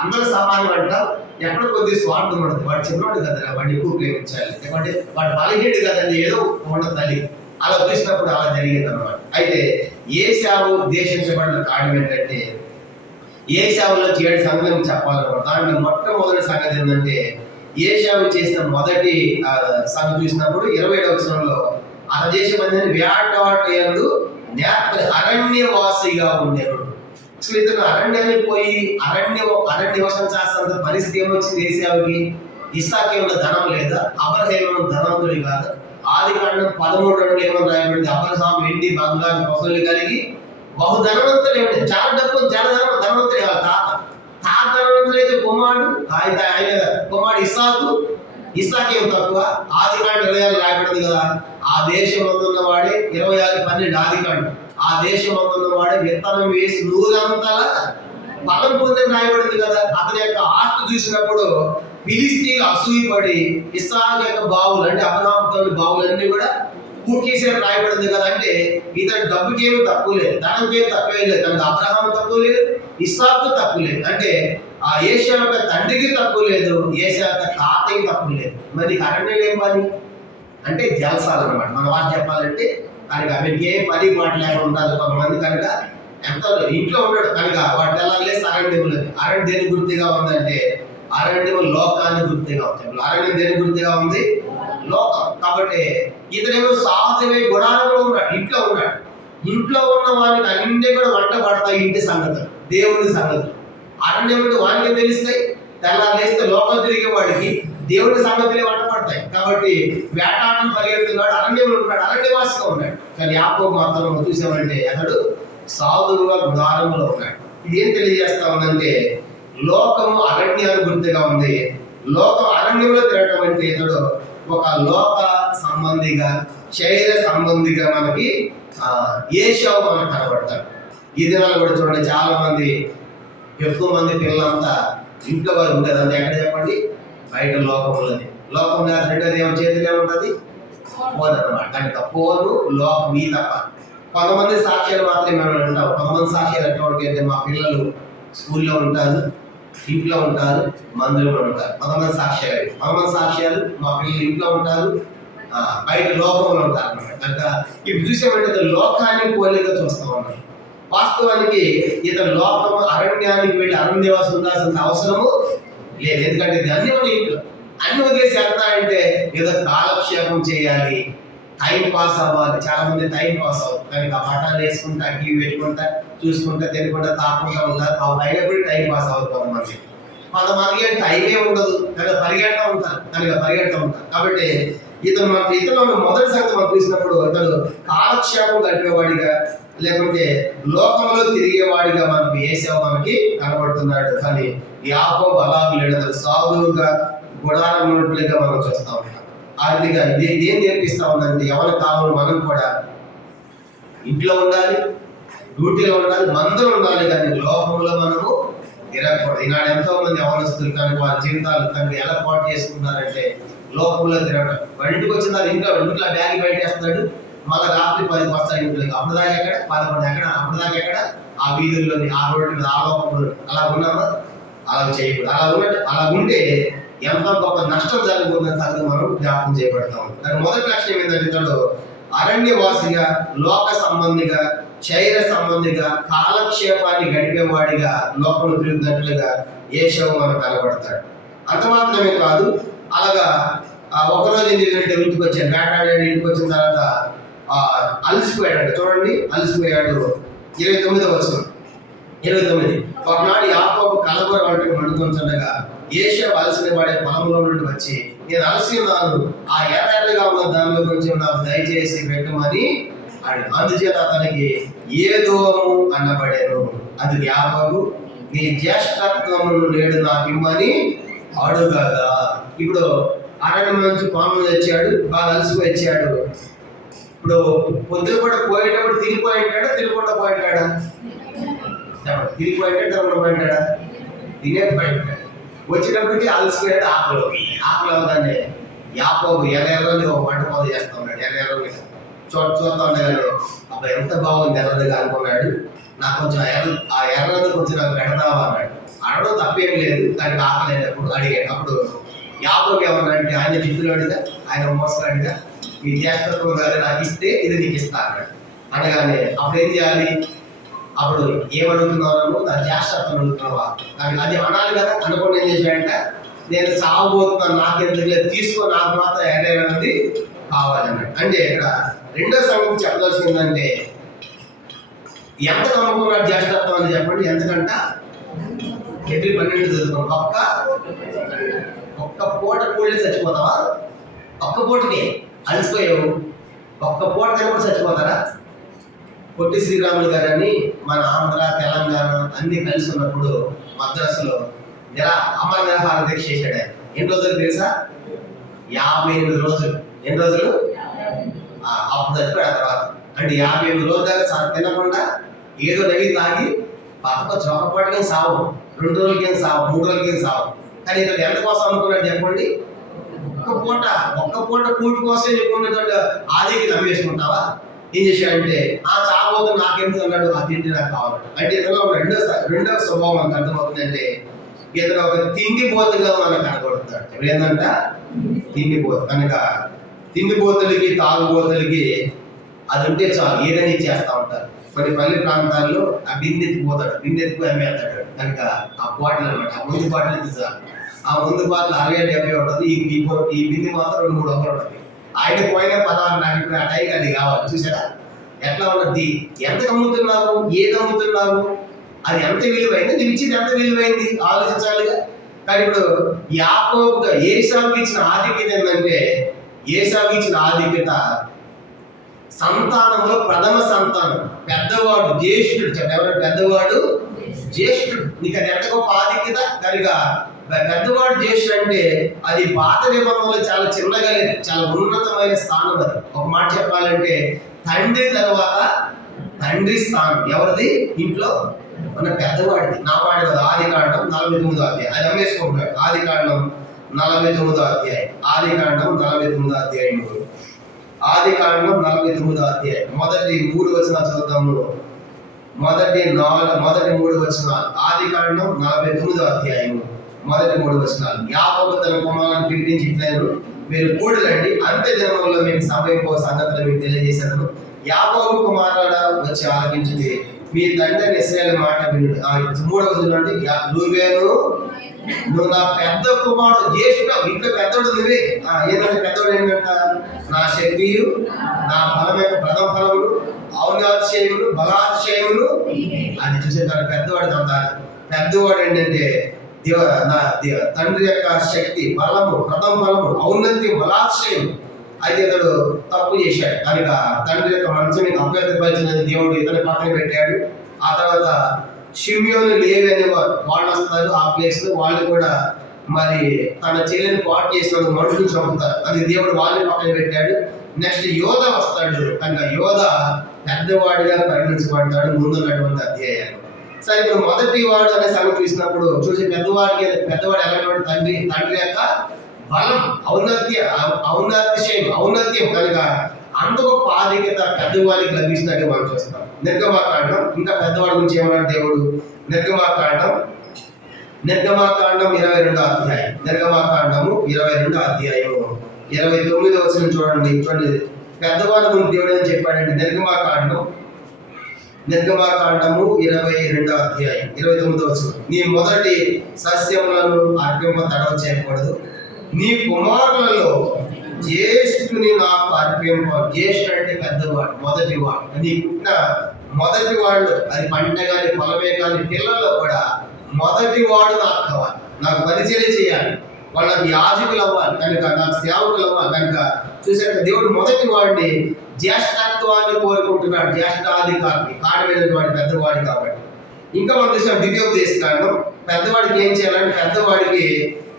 అందరూ సమానం అంట, ఎక్కడ కొద్ది స్వార్థం ఉండదు. వాడు చిన్నవాడు కదా, వాడిని ఎక్కువ ప్రేమించాలి. ఎందుకంటే వాడు బలహీనుడు కదండి, ఏదో ఉండదు తల్లి. అలా చూసినప్పుడు అలా జరిగింది అనమాట. అయితే ఏశావు ద్వేషించబడిన కారణం ఏంటంటే ఏశావులో 7 సంగతులు చెప్పాలన్నమాట. దాంట్లో మొట్టమొదటి సంగతి ఏంటంటే ఏశావు చేసిన మొదటి సంగతి చూసినప్పుడు 27వ వచనంలో అతను చేసే మందిని వేటాడయందు అరణ్యవాసిగా ఉండేను. అసలు ఇతను అరణ్యానికి పోయి అరణ్యవాసం చేస్తున్న పరిస్థితి ఏమొచ్చింది ఏశావుకి? ఇస్సాకు ఏమన్నా ధనం లేదా? అబ్రహాము ధనవంతుడి కాదు. ఆదికాండం 13 ఏమని రాయబడింది? అబ్రహాం వెండి బంగారు పశువులు కలిగి బహు ధనవంతులు ఏమిటి, చాలా డబ్బు చాలా ధనవంతుడు తాత ధనవంతుడు అయితే కుమారుడు ఆయన కుమారుడు ఇస్సాకు ఏం తక్కువ? ఆదికాండం 26 రాయబడింది కదా. ఆ దేశం అందున్న వాడే 26:12 ఆదికాండం. ఆ దేశం అందున్న వాడే విత్తనం వేసి 100 ఫలం పొందని రాయబడింది కదా. అతని యొక్క ఆస్తి చూసినప్పుడు ఫిలిష్తీయులు అసూయపడి ఇస్సాకు యొక్క బావులు అంటే అబ్రహాము బావులన్నీ కూడా పూర్తిసేపు రాయబడింది కదా. అంటే ఇతని డబ్బుకి ఏమి తక్కువ లేదు, ధనంకి ఏమి తక్కువ లేదు. తనకు అబ్రహాము తక్కువ లేదు, ఇస్సాకు తక్కువ లేదు. అంటే ఆ ఏశావు యొక్క తండ్రికి తక్కువ లేదు, ఏశావు యొక్క తాతకి తక్కువ లేదు. మరి అరణ్యం ఏం పని అంటే జలసాలన్నమాట. మన వారు చెప్పాలంటే కనుక వీరికి ఏ పని పాట లేకుండా ఉంటారు కొంతమంది. కనుక ఎంతో ఇంట్లో ఉన్నాడు కనుక వాటి ఎలా లేదు అరణ్యం లేదు. అరణ్యం దేని గుర్తుగా ఉందంటే అరణ్యం లోకాన్ని గుర్తుగా ఉంది. అరణ్యం దేని గుర్తుగా ఉంది? లోకం. కాబట్టి ఇతనేమో సాధువై గుడారంలో ఉన్నాడు, ఇంట్లో ఉన్నాడు. ఇంట్లో ఉన్న వారికి అన్ని కూడా వంట పడతాయి ఇంటి సంగతులు, దేవుని సంగతులు. అరణ్యం వారికి తెలుస్తాయి. తెల్లారు లేస్తే లోకం తిరిగే వాడికి దేవుడి సంగతులే వంట పడతాయి. కాబట్టి వేటాడని పరిగెడుతున్నాడు, అరణ్యంలో ఉన్నాడు, అరణ్యవాసిగా ఉన్నాడు. కానీ యాకోబు మాత్రం చూసామంటే అతడు సాధువుగా గుడారంలో ఉన్నాడు. ఇదేం తెలియజేస్తా ఉందంటే లోకము అరణ్యాన్ని గుర్తుగా ఉంది. లోకం అరణ్యంలో తిరగటం అంటే ఇతడు ఒక లోక సంబంధిగా శరీర సంబంధిగా మనకి ఏశావు మనకు కనబడతాడు. ఈ దినాలు కూడా చూడండి, చాలా మంది ఎక్కువ మంది పిల్లలంతా ఇంట్లో వారు ఉంటుంది. అంటే ఎక్కడ చెప్పండి? బయట లోకములని. లోకం రెండోది ఏమో చేతిలో ఏముంటుంది? ఫోన్ అనమాట. కనుక ఫోను లోకం ఈ తప్ప. కొంతమంది సాక్ష్యాలు మాత్రమే మనం అంటాం. కొంతమంది సాక్ష్యాలు ఎటువంటి అంటే మా పిల్లలు స్కూల్లో ఉంటారు, ఇంట్లో ఉంటారు, మందిరంలో ఉంటారు. కొంతమంది సాక్ష్యాలు మా పిల్లలు ఇంట్లో ఉంటారు, బయట లోకంలో ఉంటారు అన్నమాట. కనుక ఇప్పుడు చూసేమంటే లోకాన్ని పోలిగా చూస్తా ఉన్నాం. వాస్తవానికి ఇతను లోకం అరణ్యానికి వెళ్ళి అరణ్యవాసం ఉండాల్సిన అవసరము లేదు. ఎందుకంటే ఇది అన్ని మన ఇంట్లో అన్ని వదిలేసి వెళ్తా అంటే ఏదో కాలక్షేపం చేయాలి, టైం పాస్ అవ్వాలి. చాలా మంది టైం పాస్ అవుతుంది కానీ ఆ పటాలు వేసుకుంటా, టీవీ పెట్టుకుంటా, చూసుకుంటా, తినకుండా, తాకుండా ఉంటారు. అయినప్పుడు టైం పాస్ అవుతాం. కొంతమందికి టైమే ఉండదు కనుక పరిగెడతా ఉంటారు. కాబట్టి ఇతను మొదటి సంగతి మనం చూసినప్పుడు ఇతను కాలక్షేపం గడిపేవాడిగా లేకుంటే లోకంలో తిరిగేవాడిగా మనకి ఏసావు మనకి కనబడుతున్నాడు. కానీ యాకోబు అలాగే లేడు, అతను సాధువుగా గుడారం ఉన్నట్లుగా మనం చూస్తా ఉంటాం. ఆర్థిగా ఏం నేర్పిస్తా ఉందంటే ఎవరి కాలంలో మనం కూడా ఇంట్లో ఉండాలి, డ్యూటీలో ఉండాలి, మందులు ఉండాలి, కానీ లోకంలో మనము తిరగకూడదు. ఈనాడు ఎంతో మంది యవనస్తులు కానీ వాళ్ళ జీవితాలు కానీ ఎలా పాటు చేసుకుంటారంటే లోకంలో తిరగడం. వాడి ఇంటికి వచ్చిన ఇంట్లో బ్యాగ్ బయట వేస్తాడు, మళ్ళీ రాత్రి 10 వస్తాడు ఇంట్లోకి. అప్పటిదాకా ఎక్కడ 11 ఎక్కడ అప్పటిదాకా ఎక్కడ ఆ వీధుల్లోని ఆ రోడ్డు మీద ఆ లోకంలో అలా ఉన్నామా? అలా చేయకూడదు. అలా ఉంటే ఎంతో గొప్ప నష్టం జరగబోతున్న సంగతి మనం జ్ఞాపకం చేయబడతాం. కానీ మొదటి లక్ష్యం ఏంటంటే ఇతడు అరణ్యవాసిగా, లోక సంబంధిగా, శరీర సంబంధిగా, కాలక్షేపాన్ని గడిపేవాడిగా లోకంలో తిరుగుతున్నట్లుగా ఏషవు మనకు కనబడతాడు. అంత మాత్రమే కాదు, అలాగా ఒకరోజు ఏంటంటే ఇంటికి వచ్చాడు, వేటాడాడు. ఇంటికి వచ్చిన తర్వాత అలసిపోయాడు. చూడండి, అలసిపోయాడు. 29వ వచనం. 29. ఒకనాడు యాకోబు కలబోర వంటకు మండుకొంచుండగా ఏషవు అలసిన వాడే పొలంలో నుండి వచ్చి, నేను అలసి ఉన్నాను, ఆ ఎర్రగా ఉన్న దానిలో కొంచెం నాకు దయచేసి పెట్టమని అడిగాడు. అందుచేత అతనికి ఏదోము అన్నబడేను. అది యాకోబు, నీ జ్యేష్ఠత్వమును నేడు నాకు ఇమ్మని అడుగగా. ఇప్పుడు అరణ్యం నుంచి పాము వచ్చాడు, బాగా అలసిపోయి వచ్చాడు. ఇప్పుడు పొద్దున కూడా పోయేటప్పుడు తిరిగిపోయి ఉంటాడా, తిరగకుండా పోయింటాడా? తిరిగిపోయింటాడా, తిరగకుండా పోయింటాడా? తినే పోయింటాడు. వచ్చేటప్పటికి అలసిపోయాడు. ఆకులు అవగానే యాకోబు ఎర్రని ఒక వంట మొదలు చేస్తా ఉన్నాడు. ఎర్రని చూస్తా ఉన్నాడు. అప్పుడు ఎంత బాగుంది ఎర్రదిగా అనుకున్నాడు. నాకు కొంచెం ఆ ఎర్రది కొంచెం నాకు పెడతావా అన్నాడు. అడగడం తప్పేం లేదు, దానికి ఆకలి అయినప్పుడు అడిగాడు. అప్పుడు యాకోబు ఏమన్నాడంటే ఆయన చిత్రుడిగా, ఆయన మోసగాడిగా, ఈ జ్యేష్ఠత్వం గారు నాకు ఇస్తే ఇది నీకు ఇస్తా అన్నాడు. అనగానే అప్పుడు ఏం చేయాలి? అప్పుడు ఏమడుగుతున్నావు? నా జ్యేష్ఠత్వం అడుగుతున్నావా? నాకు అది అనాలి కదా. అనుకోండి ఏం చేశాడంటే, నేను సాగుబోతున్నాను, నాకెందుకు లేదు, తీసుకో, నాకు మాత్రం ఎర్రది కావాలన్నాడు. అంటే ఇక్కడ రెండో సంగతి చెప్పదలుచుకుందంటే ఎంత నమ్ముకున్నాడు జ్యేష్ఠత్వం అని చెప్పండి. ఎంతకంట ఎప్పుడు 12 చదువుకున్నాం. ఒక్క పూట కూలి చచ్చిపోతావా? ఒక్క పూటకి అలసిపోయావు, ఒక్క పూట తినప్పుడు చచ్చిపోతారా? పొట్టి శ్రీరాములు గారు అని మన ఆంధ్ర, తెలంగాణ అన్ని కలిసి ఉన్నప్పుడు మద్రాసులో అమర నిరాహార దీక్ష చేశాడు. ఎన్ని రోజులు తెలుసా? 58 రోజులు. ఎన్ని రోజులు? అప్పుడు చచ్చిపోయాడు. తర్వాత అంటే 58 రోజుల దాకా తినకుండా ఏదో నవి తాగి పక్కకొచ్చి ఒకపాటికి సావు, 2 రోజులకేం సావు, 3 రోజులకేం సావు. కానీ ఇతను ఎంత కోసం అనుకున్నాడు చెప్పండి? ఒక్క పూట కూటి కోసం చెప్పుకున్నటువంటి ఆదికి నమ్మేసుకుంటావా? ఏం చేశాడంటే చావబోతు నాకెందుకు అన్నాడు, ఆ తిండి నాకు కావాలి అంటే ఇతను రెండవ స్వభావం మనకు అర్థమవుతుందంటే ఇతను ఒక తిండిపోతుగా మనకు కనబడుతాడు. ఏంటంట? తిండిపోతు. కనుక తిండిపోతులకి, తాగుబోతులకి అది ఉంటే చాలు, ఏదైనా చేస్తూ ఉంటారు. కొన్ని పల్లె ప్రాంతాల్లో ఆ బిందెత్తిపోతాడు, బిందెత్తిపోయి అమ్మేస్తాడు. కనుక ఆ బాటిల్ అనమాట, ఆ ముందు బాటిల్ ఎత్తి చాలు. ఆ ముందు బాటిల్ 60-70 ఉంటుంది, ఈ బిందె మాత్రం 200-300 ఉంటుంది. ఆయన పోయిన 16 నాకు ఇప్పుడు ఆ టైం అది కావాలి. చూసారా ఎట్లా ఉన్నది? ఎంత అమ్ముతున్నావు, ఏది అమ్ముతున్నావు, అది ఎంత విలువైంది, నువ్వు ఇచ్చింది ఎంత విలువైంది ఆలోచించాలిగా. కానీ ఇప్పుడు యాకోబుగా ఏసావుకి ఇచ్చిన ఆధిక్యత ఏంటంటే, ఏసావుకి ఇచ్చిన ఆధిక్యత సంతానంలో ప్రథమ సంతానం, పెద్దవాడు, జ్యేష్ఠుడు. ఎవరు పెద్దవాడు? జ్యేష్ఠుడు. నీకు అది ఎంత గొప్ప ఆధిక్యత. కనుక పెద్దవాడు జ్యేష్ఠుడు అంటే అది పాత నిబంధనలో చాలా చిన్నగా లేదు, చాలా ఉన్నతమైన స్థానం. అది ఒక మాట చెప్పాలంటే తండ్రి తర్వాత తండ్రి స్థానం ఎవరిది? ఇంట్లో ఉన్న పెద్దవాడిది. నా మాట కదా. ఆదికాండం 49వ అధ్యాయం. అది అమ్మేసుకుంటున్నాడు. ఆదికాండం 49వ అధ్యాయం. ఆదికాండం 49వ అధ్యాయం. ఆదికాండం 49వ అధ్యాయం మొదటి 3 వచనాలు చదువుతాము. మొదటి 3 వచనాలు. ఆదికాండం 49వ అధ్యాయము మొదటి 3 వచనాలు. యాకోబు తన కుమారులను పిలిపించి ఇట్లనెను, మీరు కూడులండి, అంత్య దినములలో మీకు సంభవింపో సంగతులు మీకు తెలియజేశాను. యాకోబు కుమారులారా వచ్చి ఆలకించింది, మీ తండ్రి ఇశ్రాయేలు మాట వినుడు. 3వ వచనం, రూబేను నువ్వు నా పెద్ద కుమారుడు, జ్యేష్ఠుడు, ఇంట్లో పెద్దోడు నువ్వే. ఏంటంటే పెద్దోడు ఏంటంట, నా శక్తియు, నా బలమైన ప్రథమ ఫలములు, ఔన్నత్యములు, బలాతిశయములు. అది చూసేదాన్ని పెద్దవాడు అంటారు. పెద్దవాడు ఏంటంటే తండ్రి యొక్క శక్తి, బలము, ప్రథమ ఫలము, ఔన్నత్యం, బలాతిశయం. అయితే ఇతడు తప్పు చేశాడు కనుక తండ్రి యొక్క మనసు మీద అభ్యర్థపరిచిన దేవుడు ఇతని పక్కన పెట్టాడు. ఆ తర్వాత షిమ్యోను, లేవి అనే వాళ్ళు వస్తారు ఆ ప్లేస్ లో. వాళ్ళు కూడా మరి తన చెల్లిని పాటు చేసిన మనుషులు చంపుతారు. అది దేవుడు వాళ్ళని పక్కన పెట్టాడు. నెక్స్ట్ యోధ వస్తాడు కనుక యోధ పెద్దవాడిగా పరిగణించబడతాడు ముందున్నటువంటి అధ్యాయాలు. సరే, ఇప్పుడు మొదటి వాడు అనే సంగతి చూసినప్పుడు చూసి పెద్దవాడు ఎలాంటి తండ్రి యొక్క బలం, ఔన్నత్యం కనుక అంత గొప్ప ఆధిక్యత పెద్దవాడికి లభిస్తున్నట్టు మనం చూస్తాం. నిర్గమాకాండం ఇంకా పెద్దవాడి గురించి ఏమన్నాడు దేవుడు? నిర్గమాకాండం 22వ అధ్యాయం. నిర్గమాకాండము 22వ అధ్యాయము 29వ వచనం చూడండి. పెద్దవాడి గురించి దేవుడు ఏం చెప్పాడంటే నిర్గమాకాండము 22వ అధ్యాయం 29వ వచనం, నీ మొదటి సస్యములను అర్పింప తడవ చేయకూడదు, నీ కుమారులలో జ్యేష్ఠుని నాకు అర్పింప. జ్యేష్ఠుడు అంటే పెద్దవాడు, మొదటివాడు. నీ పుట్టిన మొదటి వాళ్ళు, అది పంట కానీ పొలమే కానీ పిల్లల్లో కూడా మొదటివాడు నాకు కావాలి, నాకు పరిచయం చేయాలి, వాళ్ళకి యాజకులు అవ్వాలి కనుక, నాకు సేవకులు అవ్వాలి కనుక చూసాక దేవుడు మొదటి వాడిని జ్యేష్ఠత్వాన్ని కోరుకుంటున్నాడు. జ్యేష్ఠాధికారిని కాడమైనటువంటి పెద్దవాడి కాబట్టి. ఇంకా మనం చూసాం ద్వితీయోపదేశకాండం. పెద్దవాడికి ఏం చేయాలంటే పెద్దవాడికి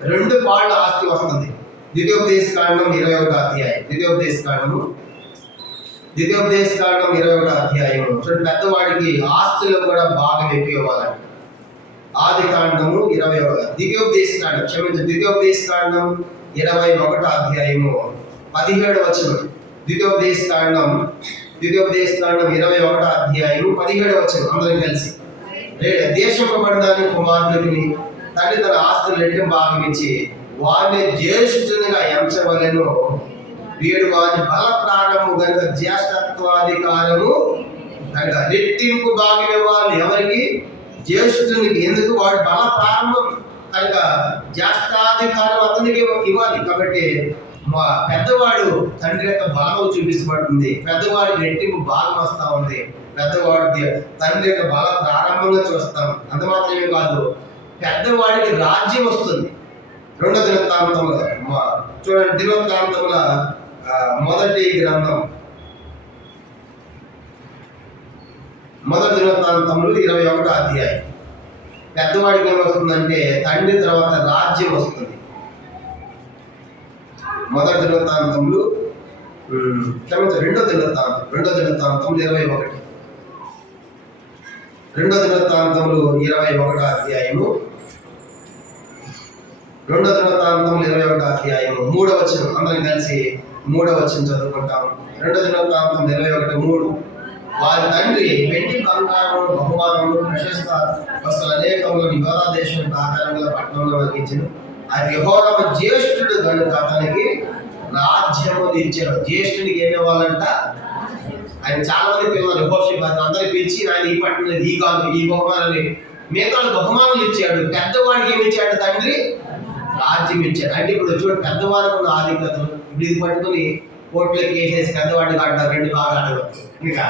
2 పాళ్ళ ఆస్తి వస్తుంది. ద్వితీయోపదేశకాండం 21వ అధ్యాయం. ద్వితీయోపదేశకాండం 21వ అధ్యాయం. చూడండి, పెద్దవాడికి ఆస్తులు కూడా బాగా ఎక్కువ ఇవ్వాలండి. ఆదికాండము 21వ ద్వితీయోపదేశకాండం 21వ అధ్యాయము 17వ వచనం. ద్వితీయోపదేశకాండం 21వ అధ్యాయము 17వ వచనం. అందరం కలిసి, దేశపబడడానికి కుమారుడికి తండ్రి తన ఆస్తులు రెట్టింపు భాగం ఇచ్చి వారిని జ్యేష్ఠునిగా ఎంచవలెను, వీడు వారి బల ప్రారంభము కనుక జ్యేష్ఠత్వాధికారము కనుక రెట్టింపు భాగం ఇవ్వాలి. ఎవరికి? జ్యేష్ఠునికి. ఎందుకు? వాడు బల ప్రారంభం కనుక జ్యేష్ఠాధికారం అతనికి ఇవ్వాలి. కాబట్టి పెద్దవాడు తండ్రి యొక్క బలం చూపించబడుతుంది. పెద్దవాడికి రెట్టింపు భాగం వస్తూ ఉంది. పెద్దవాడి తండ్రి యొక్క బల ప్రారంభంగా చూస్తాం. అంత మాత్రమే కాదు, పెద్దవాడికి రాజ్యం వస్తుంది. 2వ దినవృత్తాంతముల చూడండి, దినవృత్తాంతముల మొదటి గ్రంథం, మొదటి దినవృత్తాంతములు 21వ అధ్యాయం. పెద్దవాడికి ఏమొస్తుందంటే తండ్రి తర్వాత రాజ్యం వస్తుంది. మొదటి దినవృత్తాంతములు రెండో దినవృత్తాంతములు 21. 2వ దినవృత్తాంతములు 21వ అధ్యాయము. 2వ దినవృత్తాంతములు 21వ అధ్యాయము 3వ వచనం. అందరం కలిసి 3వ వచనం చదువుకుంటాం. 2వ దినవృత్తాంతం 21:3. వారి తండ్రి వెండి బంగారం బహుమానములు ప్రశస్త వస్తువులు అనేకములను యోధా దేశం ఆకారంలో పట్టణంలో వహించను. అది యెహోవా జ్యేష్ఠుడు కనుక అతనికి రాజ్యము ఇచ్చాడు. జ్యేష్ఠుడికి ఏమి ఇవ్వాలంట? ఆయన చాలా మంది పిల్లలు యెహోషాపాతు అందరిని పిలిచి ఆయన ఈ పట్టణంలో ఈ కాదు ఈ బహుమానాలు మిగతా బహుమానాలు ఇచ్చాడు. పెద్దవాడికి ఏమి ఇచ్చాడు? తండ్రి రాజ్యం ఇచ్చాడు. అంటే ఇప్పుడు చూడు, పెద్దవాళ్ళకు ఉన్న ఆధిక్యతలు ఇప్పుడు ఇది పట్టుకుని కోట్లకి వేసేసి పెద్దవాడిని ఆడతారు 2 భాగాలు. ఇంకా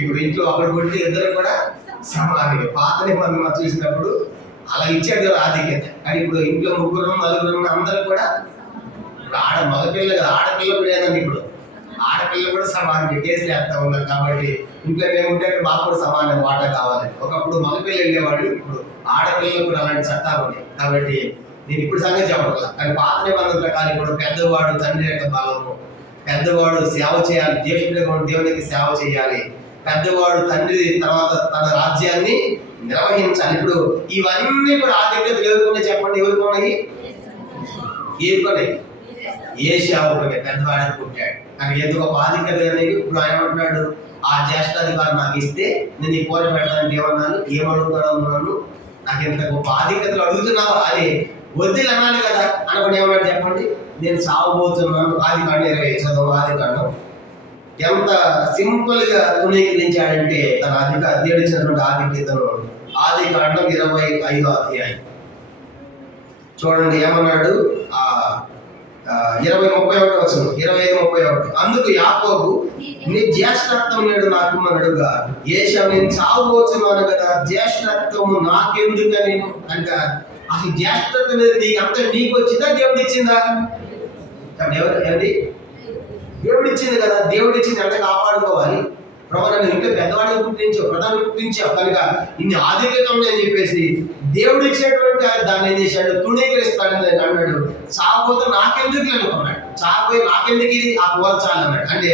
ఇప్పుడు ఇంట్లో ఒకరు కొట్టి ఇద్దరు కూడా సమానమే. పాత నిబంధన చూసినప్పుడు అలా ఇచ్చాడు కదా ఆధిక్యత. కానీ ఇప్పుడు ఇంట్లో 3 4 అందరూ కూడా మగపిల్ల కదా, ఆడపిల్ల కూడా ఏదండి, ఇప్పుడు ఆడపిల్ల కూడా సమానం కేసులు వేస్తా ఉన్నారు. కాబట్టి ఇంట్లో ఏముంటే మాకు కూడా సమానం వాటా కావాలి. ఒకప్పుడు మగపిల్ల వెళ్ళేవాళ్ళు, ఇప్పుడు ఆడపిల్లలు కూడా అలాంటి చట్టాలు ఉన్నాయి. కాబట్టి నేను ఇప్పుడు సంగతి చెప్పగల. కానీ పాత నిబంధన ప్రకారం ఇప్పుడు పెద్దవాడు తండ్రి యొక్క బలము, పెద్దవాడు సేవ చేయాలి, జ్యేష్ఠుడిగా దేవునికి సేవ చేయాలి, పెద్దవాడు తండ్రి తర్వాత తన రాజ్యాన్ని నిర్వహించాలి. ఇప్పుడు ఇవన్నీ కూడా ఆధిక్యత ఎవరుకున్నాయి చెప్పండి? ఎవరుకున్నాయి? ఏరుకున్నాయి? ఏ సేవకునే పెద్దవాడిని పుట్టాడు. కానీ ఎందుకు ఒక ఆధిక్యత అనేది ఇప్పుడు ఆయన అంటున్నాడు, ఆ జ్యేష్ఠాధికారం నాకు ఇస్తే నేను ఈ కూర పెట్టడానికి ఏమడుగుతున్నాను, నాకు ఇంత గొప్ప ఆధిక్యతలు అడుగుతున్నావా అని వద్దులు అనాలి కదా. అనుకుని ఏమన్నాడు చెప్పండి, నేను సాగుబోతున్నాను. ఆదికాండం 20 చదువు. ఆదికాండం ఎంత సింపుల్ గా తునీకరించాడంటే తన దేవుడు ఇచ్చినటువంటి ఆధిక్యతను. ఆదికాండం 25వ అధ్యాయం చూడండి ఏమన్నాడు. 20:31 వచనం, 25:31. అందుకు యాకోబు, నీ జ్యేష్ఠత్వం నేడు నాకు అడుగా, ఏశావు నేను చావబోతున్నాను కదా, జ్యేష్ఠత్వము నాకెందుకని అంట. అసలు జ్యేష్ఠత్వం నీకు అంత నీకు వచ్చిందా దేవుడు ఇచ్చిందా? దేవుడు ఇచ్చింది కదా. దేవుడు ఇచ్చింది ఎంత కాపాడుకోవాలి. ప్రభు నన్ను ఇంకా పెద్దవాడిని పుట్టించావు, ప్రధాని పుట్టించావు కనుక ఇన్ని ఆధిక్యత ఉన్నాయని చెప్పేసి దేవుడు ఇచ్చినటువంటి దాన్ని ఏం చేశాడు, తృణీకరిస్తాడని అన్నాడు. చాకపోతే నాకెందుకు అనుకున్నాడు, చాకపోయి నాకెందుకు ఇది ఆ పోల్చాలి అన్నాడు. అంటే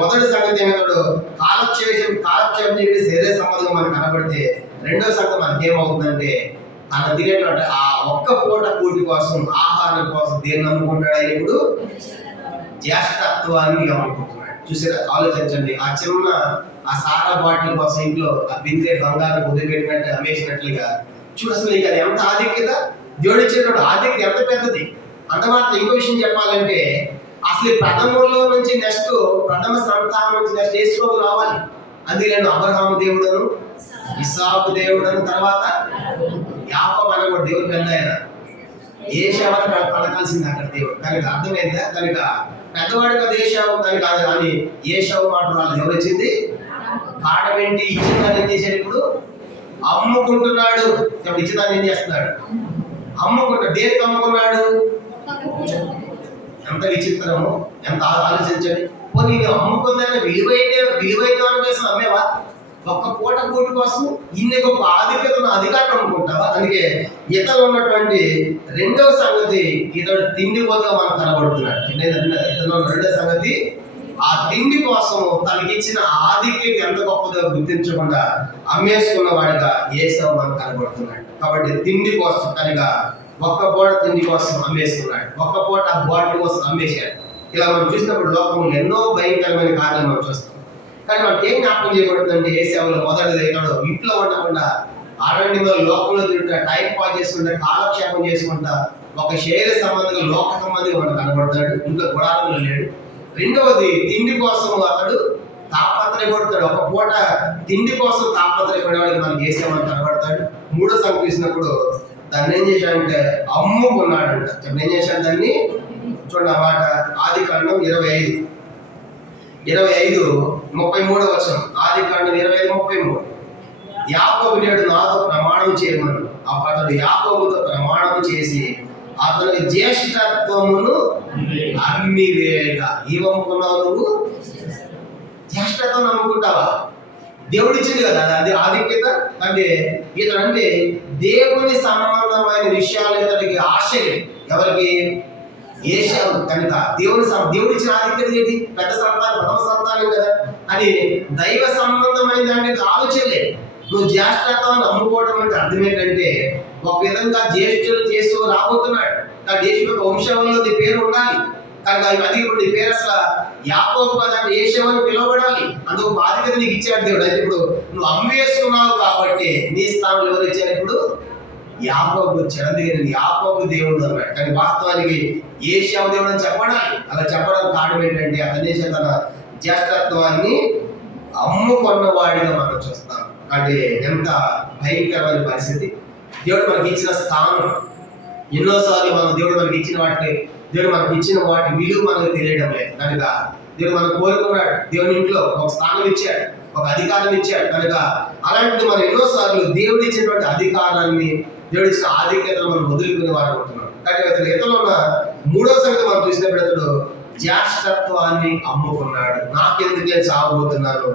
మొదటి సంగతి ఏమవుతాడు, కాలక్షేపం చెప్పి శరీర సంబంధంగా మనకు కనబడితే, రెండో సంగతి మనకి ఏమవుతుందంటే తన తినేటువంటి ఆ ఒక్క పూట కూటి కోసం, ఆహారం కోసం దేన్ని నమ్ముకుంటాడు ఆయన ఇప్పుడు? జ్యేష్ఠత్వాన్ని నమ్ముకుంటున్నాడు. చూసారా, ఆలోచించండి. ఆ చిన్న ఆ సారా బాటిల్ కోసం ఇంట్లో ఆ బిందె బంగారం వదిలిపెట్టినట్టు అమ్మేసినట్లుగా చూడు. అసలు అది ఎంత ఆధిక్యత, దేవుడు ఇచ్చేటువంటి ఆధిక్యత ఎంత పెద్దది. అంత మాత్రం ఇంకో విషయం చెప్పాలంటే, అసలు ప్రథమంలో నుంచి నెక్స్ట్ ప్రథమ సంతానం నుంచి నెక్స్ట్ యేసు రావాలి. అందుకే నేను అబ్రహాము దేవుడను, ఇస్సాకు దేవుడను, తర్వాత యాకోబు అనకూడదు, దేవుడు పెద్ద ఆయన. ఏశావని పలకాల్సింది అక్కడ దేవుడు. కనుక అర్థమైందా? కనుక పెద్దవాడిగా దేశావు అని కాదు, కానీ ఏశావు మాట వాళ్ళు ఎవరు వచ్చింది? కాడమేంటి ఇచ్చిందని ఏం చేశాడు, ఇప్పుడు అమ్ముకుంటున్నాడు. ఇచ్చిందని ఏం చేస్తున్నాడు? అమ్ముకుంటాడు. దేనికి అమ్ముకున్నాడు? ఎంత విచిత్రము, ఎంత ఆలోచించండి. పోనీ అమ్ముకుందని విలువైన కోసం అమ్మేవా? ఒక్క పూట కూటి కోసం ఇన్ని గొప్ప ఆధిక్యతను అధికారం అనుకుంటావా? అందుకే ఇతను ఉన్నటువంటి రెండవ సంగతి, ఇతడు తిండి పోతుగా మనకు కనబడుతున్నాడు. ఇతను రెండవ సంగతి, ఆ తిండి కోసం తనకిచ్చిన ఆధిక్యత ఎంత గొప్పదో గుర్తించకుండా అమ్మేసుకున్న వాడిగా ఏసావు మనకు కనబడుతున్నాడు. కాబట్టి తిండి కోసం కనుక ఒక్క పూట తిండి కోసం అమ్మేసుకున్నాడు, ఒక్క పూట బాటిల్ కోసం అమ్మేశాడు. ఇలా మనం చూసినప్పుడు లోకంలో ఎన్నో భయంకరమైన కార్యాలు మనం చూస్తాం. కానీ మనకి ఏం జ్ఞాపకం చేయబడుతుందంటే, ఏసేవలో మొదటిది ఇతడు ఇంట్లో ఉండకుండా అరణ్య లోకంలో తిరుగుతా, టైం పాస్ చేసుకుంటా, కాలక్షేపం చేసుకుంటా, ఒక శరీర సంబంధంగా లోక సంబంధిగా మనకు కనబడతాడు. ఇంకా గుడారంలో లేడు. రెండవది, తిండి కోసం అతడు తాపత్రయపడతాడు. ఒక పూట తిండి కోసం తాపత్రయపడేవాడికి మనకి ఏసేమని కనబడతాడు. మూడో సంగతి చూసినప్పుడు దాన్ని ఏం చేశాడంటే అమ్ముకున్నాడంట. ఏం చేశాడు దాన్ని? చూడండి ఆ మాట. ఆదికాండం 25:33 వచనం. ఆదికాండం 25:33. యాకోబు నేడు నాతో ప్రమాణం చేయమను. అతడు యాకోబుతో ప్రమాణం చేసి అతనికి జ్యేష్ఠత్వమును అమ్మివేయగా. ఏమమ్ముకున్నావు నువ్వు? జ్యేష్ఠత్వం అమ్ముకుంటావా? దేవుడు ఇచ్చింది కదా అది ఆధిక్యత. అంటే ఇతడంటే దేవుని సంబంధమైన విషయాలు ఇతడికి ఆశయం. ఎవరికి? ఏశావు. కనుక దేవుడు ఇచ్చిన ఆధిక్యత ఏంటి? పెద్ద సంతానం, ప్రథమ సంతానం కదా అని దైవ సంబంధమైన దానికి ఆలోచనలేదు. నువ్వు జ్యేష్ఠత్వాన్ని అమ్ముకోవడం అంటే అర్థం ఏంటంటే, ఒక విధంగా జ్యేష్ఠులు చేస్తూ రాబోతున్నాడు. ఆ దేశం యొక్క వంశంలో నీ పేరు ఉండాలి. కనుక అది ఇప్పుడు నీ పేరు అసలు యాకోబు కదా, ఏశావు అని పిలువబడాలి. అందుకు బాధ్యత నీకు ఇచ్చాడు దేవుడు. అయితే ఇప్పుడు నువ్వు అమ్మేసుకున్నావు కాబట్టి నీ స్థానంలో ఎవరు ఇచ్చారు? ఇప్పుడు యాకోబు వచ్చాడు. అందుకే నేను యాకోబు దేవుడు అన్నాడు. కానీ వాస్తవానికి ఏశావు దేవుడు అని చెప్పడాలి. అలా చెప్పడానికి కారణం ఏంటంటే, అతనే తన జ్యేష్ఠత్వాన్ని అమ్ముకున్న వాడిగా మనం చూస్తాం. అంటే ఎంత భయంకరమైన పరిస్థితి. దేవుడు మనకి ఇచ్చిన స్థానం, ఎన్నోసార్లు దేవుడు మనకి ఇచ్చిన వాటి విలువ మనకు తెలియడం లేదు. కనుక దేవుడు మనం కోరుకున్నాడు, దేవుని ఇంట్లో ఒక స్థానం ఇచ్చాడు, ఒక అధికారం ఇచ్చాడు. కనుక అలాంటిది మనం ఎన్నోసార్లు దేవుడు ఇచ్చినటువంటి అధికారాన్ని, దేవుడు ఇచ్చిన ఆధిక్యతను మనం వదులుకునే వారు ఉంటున్నాం. కానీ ఇతను ఉన్న మూడో సంగతి మనం చూసినప్పుడు అతడు జ్యేష్ఠత్వాన్ని అమ్ముకున్నాడు. నాకెందుకే చావబోతున్నాను,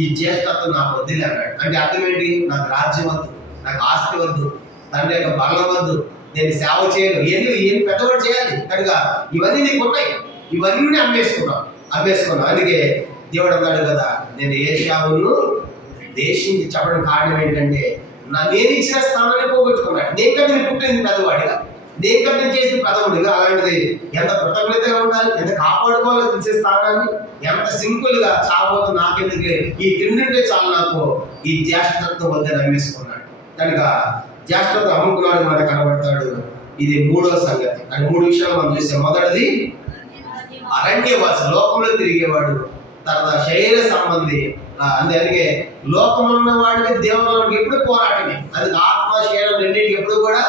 ఈ జ్యేష్ఠత్వం నాకు వద్దులే అన్నాడు. అంటే అర్థం ఏంటి? నాకు రాజ్యం వద్దు, నాకు ఆస్తి వద్దు, తండ్రి యొక్క బలం వద్దు, నేను సేవ చేయను, ఏం పెద్దవాడు చేయాలి. కనుక ఇవన్నీ నీకు ఉన్నాయి, ఇవన్నీ అమ్మేసుకున్నాను. అందుకే దేవుడు అన్నాడు కదా, నేను ఏశావును దేశించి చెప్పడం కారణం ఏంటంటే, నేను ఇచ్చిన స్థానాన్ని పోగొట్టుకున్నాడు. నేను కదా నేను పుట్టింది పెద్దవాడిగా, నీకన్నా చేసిన ప్రథముడిగా అలాంటిది ఎంత కృతజ్ఞతగా ఉండాలి, ఎంత కాపాడుకోవాలో తెలిసే స్థానాన్ని, ఎంత సింపుల్ గా చావబోతు నాకెందుకులే ఈ తిండింటే చాలు నాకు ఈ జ్యేష్ఠత్వం వద్ద నమ్మేసుకున్నాడు. కనుక జ్యేష్ఠత్వం అమ్ముకున్నాడు మనకు కనబడతాడు. ఇది మూడో సంగతి. అని మూడు విషయాలు మనం చూసాం. మొదటిది అరణ్యవాసి, లోకంలో తిరిగేవాడు. తర్వాత శరీర సంబంధి, అందుకే లోకంలో ఉన్న వాడికి దేవుడికి ఎప్పుడు పోరాటమే. అది ఆత్మ శరీరం రెండింటికి ఎప్పుడు కూడా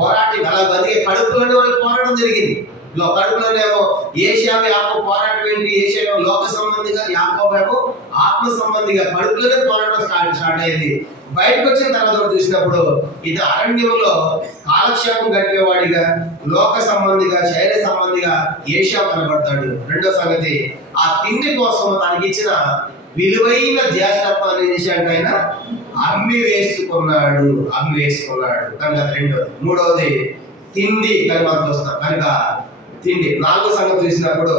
పోరాటం. అలా బతికే కడుపులోనే వాళ్ళకి పోరాటం జరిగింది. కడుపులోనేమో ఏషియాకు యాకోబు పోరాటం ఏంటి? ఏషియా లోక సంబంధిగా, యాకోబు ఆత్మ సంబంధిగా కడుపులోనే పోరాటం స్టార్ట్ అయ్యింది. బయటకు వచ్చిన తర్వాత చూసినప్పుడు ఇది అరణ్యంలో కాలక్షేపం గడిపేవాడిగా, లోక సంబంధిగా, శరీర సంబంధిగా ఏషియా కనబడతాడు. రెండో సంగతి, ఆ తిండి కోసం తనకి ఇచ్చిన విలువైన జ్యేష్ఠత్వాన్ని చేసేంటే ఆయన అమ్మి వేసుకున్నాడు. కనుక రెండోది. మూడవది తిండి కనుక మనం చూస్తాం. కనుక తిండి. నాలుగో సంగతి చూసినప్పుడు,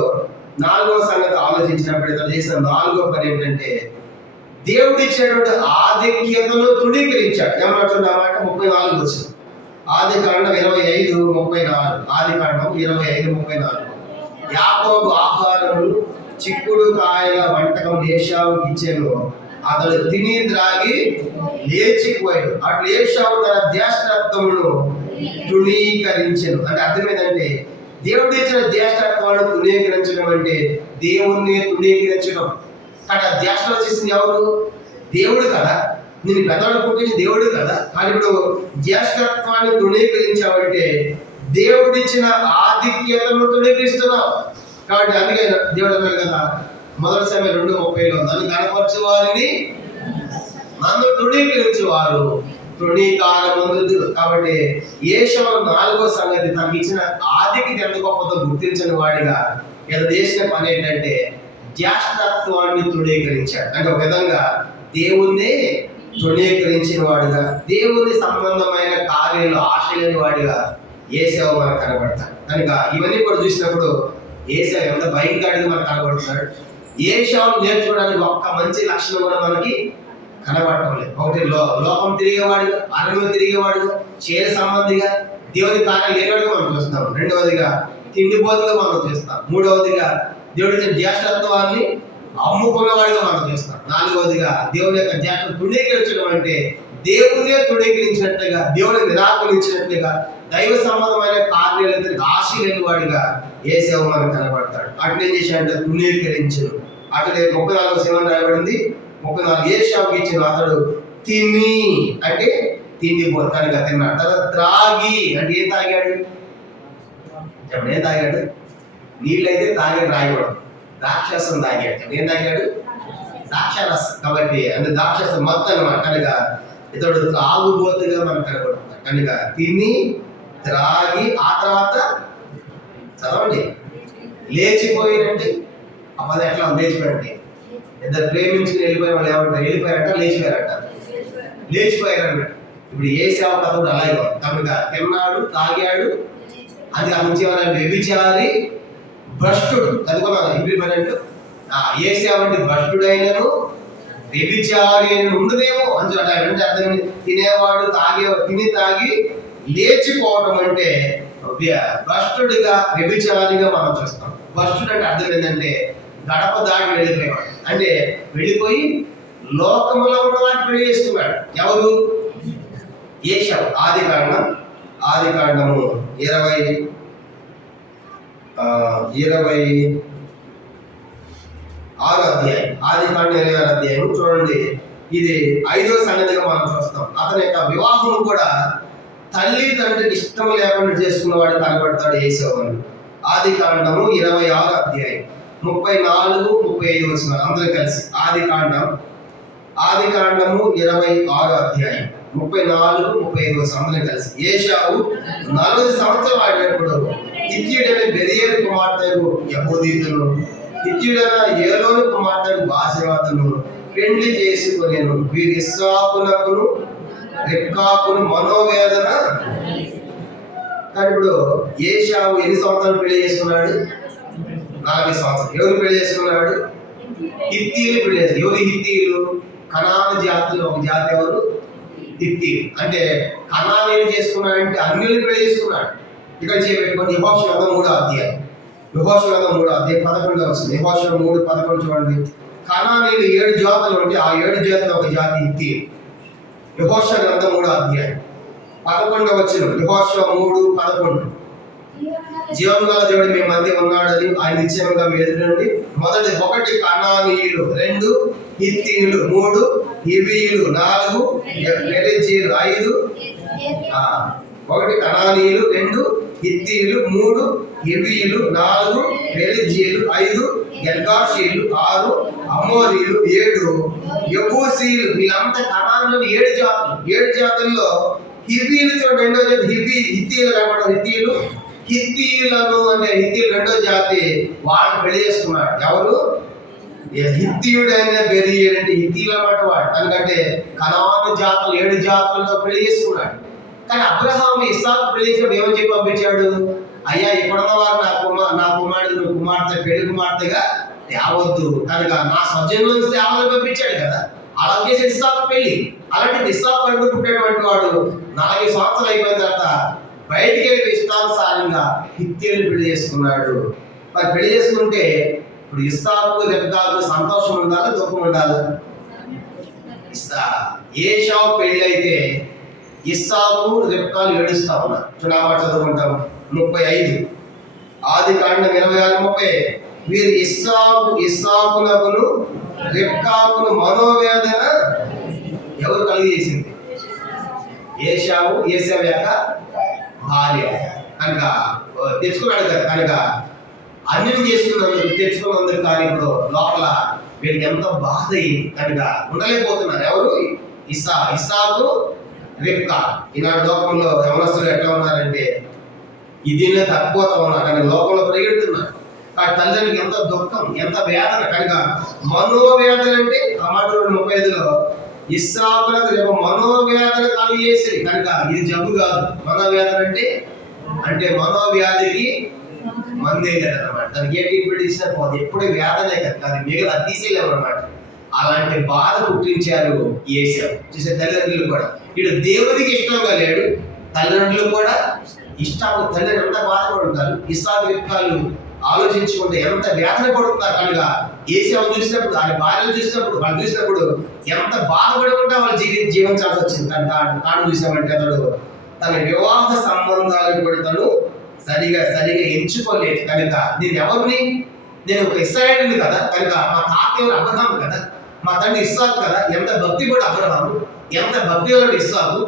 నాలుగో సంగతి ఆలోచించినప్పుడు ఇతను చేసిన నాలుగో పని ఏంటంటే దేవుడు ఇచ్చినటువంటి ఆధిక్యతను తృణీకరించాడు. ఏమన్నమాట 34 వచ్చింది. ఆది కాండం 25:34. ఆది కాండం 25:34. యాకోబు ఆహారము చిక్కుడు కాయల వంటకం ఏశావుకి ఇచ్చాను, అతడు తిని త్రాగి లేచిపోయాడు. అట్లు ఏశావు తన జ్యేష్ఠత్వమును తృణీకరించను. అంటే అర్థం ఏంటంటే దేవుడు ఇచ్చిన జ్యేష్ఠత్వాన్ని తృణీకరించడం అంటే దేవుణ్ణి తృణీకరించడం. కానీ ఆ జ్యేష్ఠం చేసింది ఎవరు? దేవుడు కదా. నేను పెద్దవాడు పుట్టింది దేవుడు కదా. కానీ ఇప్పుడు జ్యేష్ఠత్వాన్ని తృణీకరించావంటే దేవుడిచ్చిన ఆధిక్యతను తృణీకరిస్తున్నావు. కాబట్టి అందుకే దేవుడు అన్నాడు కదా, మొదటి సమయం 2:30లో, నన్ను కనపరచు వారిని నన్ను తృణీకరించేవారు తృణీకారముందు. కాబట్టి ఏషావు నాలుగో సంగతి, తనకి ఇచ్చిన ఆధిక్యత ఎంత గొప్పదో గుర్తించని వాడిగా ఇలా చేసిన పని ఏంటంటే జ్యేష్ఠత్వాన్ని తృణీకరించాడు. అంటే ఒక విధంగా దేవుణ్ణి తృణీకరించిన వాడుగా, దేవుని సంబంధమైన కార్యాలు ఆశ లేని వాడిగా ఏశావు మనకు కనబడతాడు. కనుక ఇవన్నీ కూడా చూసినప్పుడు ఏశావు ఎంత భయంకరంగా మనకు కనబడుతున్నాడు. ఏశావు నేర్చుకోవడానికి ఒక్క మంచి లక్షణం కూడా మనకి కనబడటం లేదు. ఒకటి లోకం తిరిగేవాడుగా, అరణ్యం తిరిగేవాడుగా, శరీర సంబంధిగా, దేవుని కార్యాలు లేనివాడుగా మనం చూస్తాం. రెండవదిగా తిండిపోతుగా మనం చూస్తాం. మూడవదిగా దేవుడి జ్యేష్ఠత్వాన్ని అమ్ముకున్నవాడిగా మనం చూస్తాం. నాలుగవదిగా దేవుని యొక్క జ్యేష్ఠం తృణీకరించడం అంటే దేవునే తృణీకరించినట్లుగా, దేవుని నిరాకరించినట్లుగా, దైవ సంబంధమైన కార్యాలు ఆశ లేని వాడిగా ఏశావు మనకు కనబడతాడు. అట్లేం చేశాడంటే తృణీకరించను. అట్లే 34 రాయబడింది. 34 ఏశావుకి ఇచ్చిన, అతడు తిని అంటే తిండిపో కనుక తిన్నాడు. తర్వాత త్రాగి అంటే ఏం తాగాడు? చెప్పండి, ఏం తాగాడు? నీళ్ళైతే తాగాడు రాయకూడదు, ద్రాక్షరసం తాగాడు. ఏం తాగాడు? ద్రాక్షరసం. కాబట్టి అంటే ద్రాక్షరసం మొత్తం అన్నమాట. కనుక ఇతడు త్రాగుబోతుగా మనకు కనబడుతుంది. కనుక తిని త్రాగి ఆ తర్వాత చదవండి లేచిపోయినంటే ఆ పది ఎట్లా లేచిపోయారంటే ఇద్దరు ప్రేమించుకుని వెళ్ళిపోయిన వాళ్ళు ఏమంటారు? వెళ్ళిపోయారంట, లేచిపోయారంట. ఇప్పుడు ఏశావు కథ కూడా అలాగే ఉంది. కనుక తిన్నాడు, తాగాడు, అది ఆ నుంచి ఏమన్నా వ్యభిచారి, భ్రష్టుడు. చదువుకున్నాను ఇంటి పని అంటే ఏశావు అంటే భ్రష్టుడైనను వ్యభిచారి అని ఉండదేమో అని అంటే అర్థం. తినేవాడు తిని తాగి లేచిపోవడం అంటే భ్రష్టుడిగా, వ్యభిచారిగా మనం చూస్తాం. భ్రష్టుడు అంటే అర్థం ఏంటంటే గడప దాటి వెళ్ళిపోయేవాడు. అంటే వెళ్ళిపోయి లోకములో ఉన్న వాటిని పెళ్లి చేసుకున్నాడు. ఎవరు? ఏశావు. ఆది కాండము 26 అధ్యాయం. ఆది కాండం 26 అధ్యాయం చూడండి. ఇది 5వ సంగతిగా మనం చూస్తాం. అతని యొక్క వివాహం కూడా తల్లి తండ్రికి ఇష్టం లేకుండా చేసుకున్నవాడు కనబడతాడు ఏశావు అని. ఆది కాండము 26 అధ్యాయం 34-35 వచ్చిన అందరూ కలిసి. ఆది కాండము 26 అధ్యాయం 34-35 వచ్చిన అందరూ కలిసి. ఏశావు 40 సంవత్సరాలు ఆడినప్పుడు హిత్తీయుడైన బెరీయేలు కుమార్తెకు యెహూదీతును, హిత్తీయుడైన ఏలోను కుమార్తెకు బాసెమతును పెండ్లి చేసుకొనెను. వీరి ఇస్సాకునకును రెబ్కాకును మనోవేదన. కానీ ఇప్పుడు ఏశావు ఎన్ని సంవత్సరాలు పెళ్లి చేసుకున్నాడు? 40 సంవత్సరాలు. ఎవరు పెళ్లి చేసుకున్నాడు? హిత్తీయులు పెళ్లి చేసుకున్నాడు. ఎవరు హిత్తీయులు? కనాను జాతులు ఒక జాతి. ఎవరు? హిత్తీయులు. అంటే కనాను ఏం చేసుకున్నాడంటే అన్యులు పెళ్లి చేసుకున్నాడు. ఇక్కడ చేయబెట్టుకోండి. యెహోషువ గ్రంథం 3వ అధ్యాయం. యెహోషువ గ్రంథం 3వ అధ్యాయం 11వ వచనం. యెహోషువ 3:11 చూడండి. కనానీయులు 7 జాతులు ఉంటే ఆ 7 జాతుల ఒక జాతి హిత్తీయులు. యెహోషువ గ్రంథం 3వ అధ్యాయం 11వ వచనం. యెహోషువ 3:11. జీవం గల దేవుడు మీ మధ్య ఉన్నాడని ఆయన నిశ్చయంగా మీ ఎదురు నుండి 1 కనానీయులు, 2 హిత్తీయులు, 3 హివ్వీయులు, 4 పెరిజ్జీయులు, 5 1 కనానీయులు, 2 హిత్తీయులు, 3 హివ్వీయులు, 4 పెరిజ్జీయులు, 5 గెర్గాషీయులు, 6 అమోరీయులు, 7 యెబూసీయులు. వీళ్ళంతా కనానులోని 7 జాతులు. 7 జాతుల్లో హివ్వీయులతో రెండో జాతి హిత్తీయులు కాబట్టి హిత్తీయులను అంటే హిత్తీయులు రెండో జాతి వాళ్ళు పెళ్లి చేసుకున్నాడు. ఎవరు? హిత్తీయుడైన బెరీయుడు అంటే హిత్తీయులు అన్నమాట వాడు. ఎందుకంటే కనాను జాతులు 7 జాతులతో పెళ్లి చేసుకున్నాడు. కానీ అబ్రహాము ఇస్సాకు పెళ్లి చేసినప్పుడు ఏమని చెప్పి పంపించాడు? అయ్యా ఇప్పుడున్న వారు నా కుమారుడు కుమార్తె పెళ్లి కుమార్తెగా తేవద్దు, కనుక నా స్వజనంలో నుంచి తేవాలని పంపించాడు కదా. అలా చేసి ఇస్సాకు పెళ్లి. అలాంటి ఇస్సాకు కడుపు పుట్టేటువంటి వాడు 40 సంవత్సరాలు అయిపోయిన తర్వాత బయటికి వెళ్ళి ఇష్టానుసారంగా హిత్తీయులను పెళ్లి చేసుకున్నాడు. మరి పెళ్లి చేసుకుంటే ఇప్పుడు ఇస్సాకు రెబ్కాకు సంతోషం ఉండాలా, దుఃఖం ఉండాలా? ఏశావు పెళ్లి అయితే ఇస్సాకు రెబ్కాలు ఏడుస్తా ఉన్నారు. చూడమాట చదువుకుంటాం 35 ఆదికాండం 26:30. వీరు ఇస్సాకునకును రెబ్కాకును మనోవేదన ఎవరు కలిగజేసింది? ఏశావు యొక్క భార్య కనుక తెచ్చుకున్నాడు కదా. కనుక అన్ని తెచ్చుకున్నందుకు కానీ ఇప్పుడు లోపల వీళ్ళకి ఎంతో బాధ కనుక ఉండలేకపోతున్నారు. ఎవరు? ఇస్సాకు రెబ్కా. ఈనాడు లోకంలో యవనస్తులు ఎట్లా ఉన్నారంటే ఇదినే తప్పిపోతా ఉన్నారు, కానీ లోకంలో పరిగెడుతున్నారు. ఆ తల్లిదండ్రులకి ఎంత దుఃఖం, ఎంత వేదన. కనుక మనోవేదన అంటే ఆ మాట 35లో ఇస్సాకులకు రేపు మనోవేదన కలిగేసి. కనుక ఇది జబ్బు కాదు. మనోవేదన అంటే మనోవ్యాధికి మందే లేదన్నమాట. దానికి ఏ ట్రీట్మెంట్ ఇచ్చినా పోదు, ఎప్పుడు వేదనే కదా, అది మిగతా తీసేయలేము అన్నమాట. అలాంటి బాధ పుట్టించారు ఏశావు. చూసే తల్లిదండ్రులు కూడా ఇటు దేవుడికి ఇష్టంగా లేడు, తల్లిదండ్రులు కూడా ఇష్టం. తల్లిదండ్రులు ఎంత బాధపడి ఉంటారు. ఇస్సాకు రెబ్కాలు ఆలోచించుకుంటే ఎంత వేదన పడుతున్నారు. కనుక ఏశావును చూసినప్పుడు, ఆయన భార్యను చూసినప్పుడు, వాళ్ళు చూసినప్పుడు ఎంత బాధపడి ఉంటా వాళ్ళు జీవించాల్సి వచ్చింది. తాను చూసామంటే అతడు తన వివాహ సంబంధాలను కూడా తను సరిగా ఎంచుకోలేదు. కనుక నేను ఎవరిని? నేను ఒక ఇశ్రాయేలుని కదా. కనుక మా తాత ఎవరు? అబ్రహాము కదా. మా తండ్రి ఇస్సాకు కదా. ఎంత భక్తి కూడా అబ్రహాము, ఎంత భక్తి కూడా ఇస్సాకు.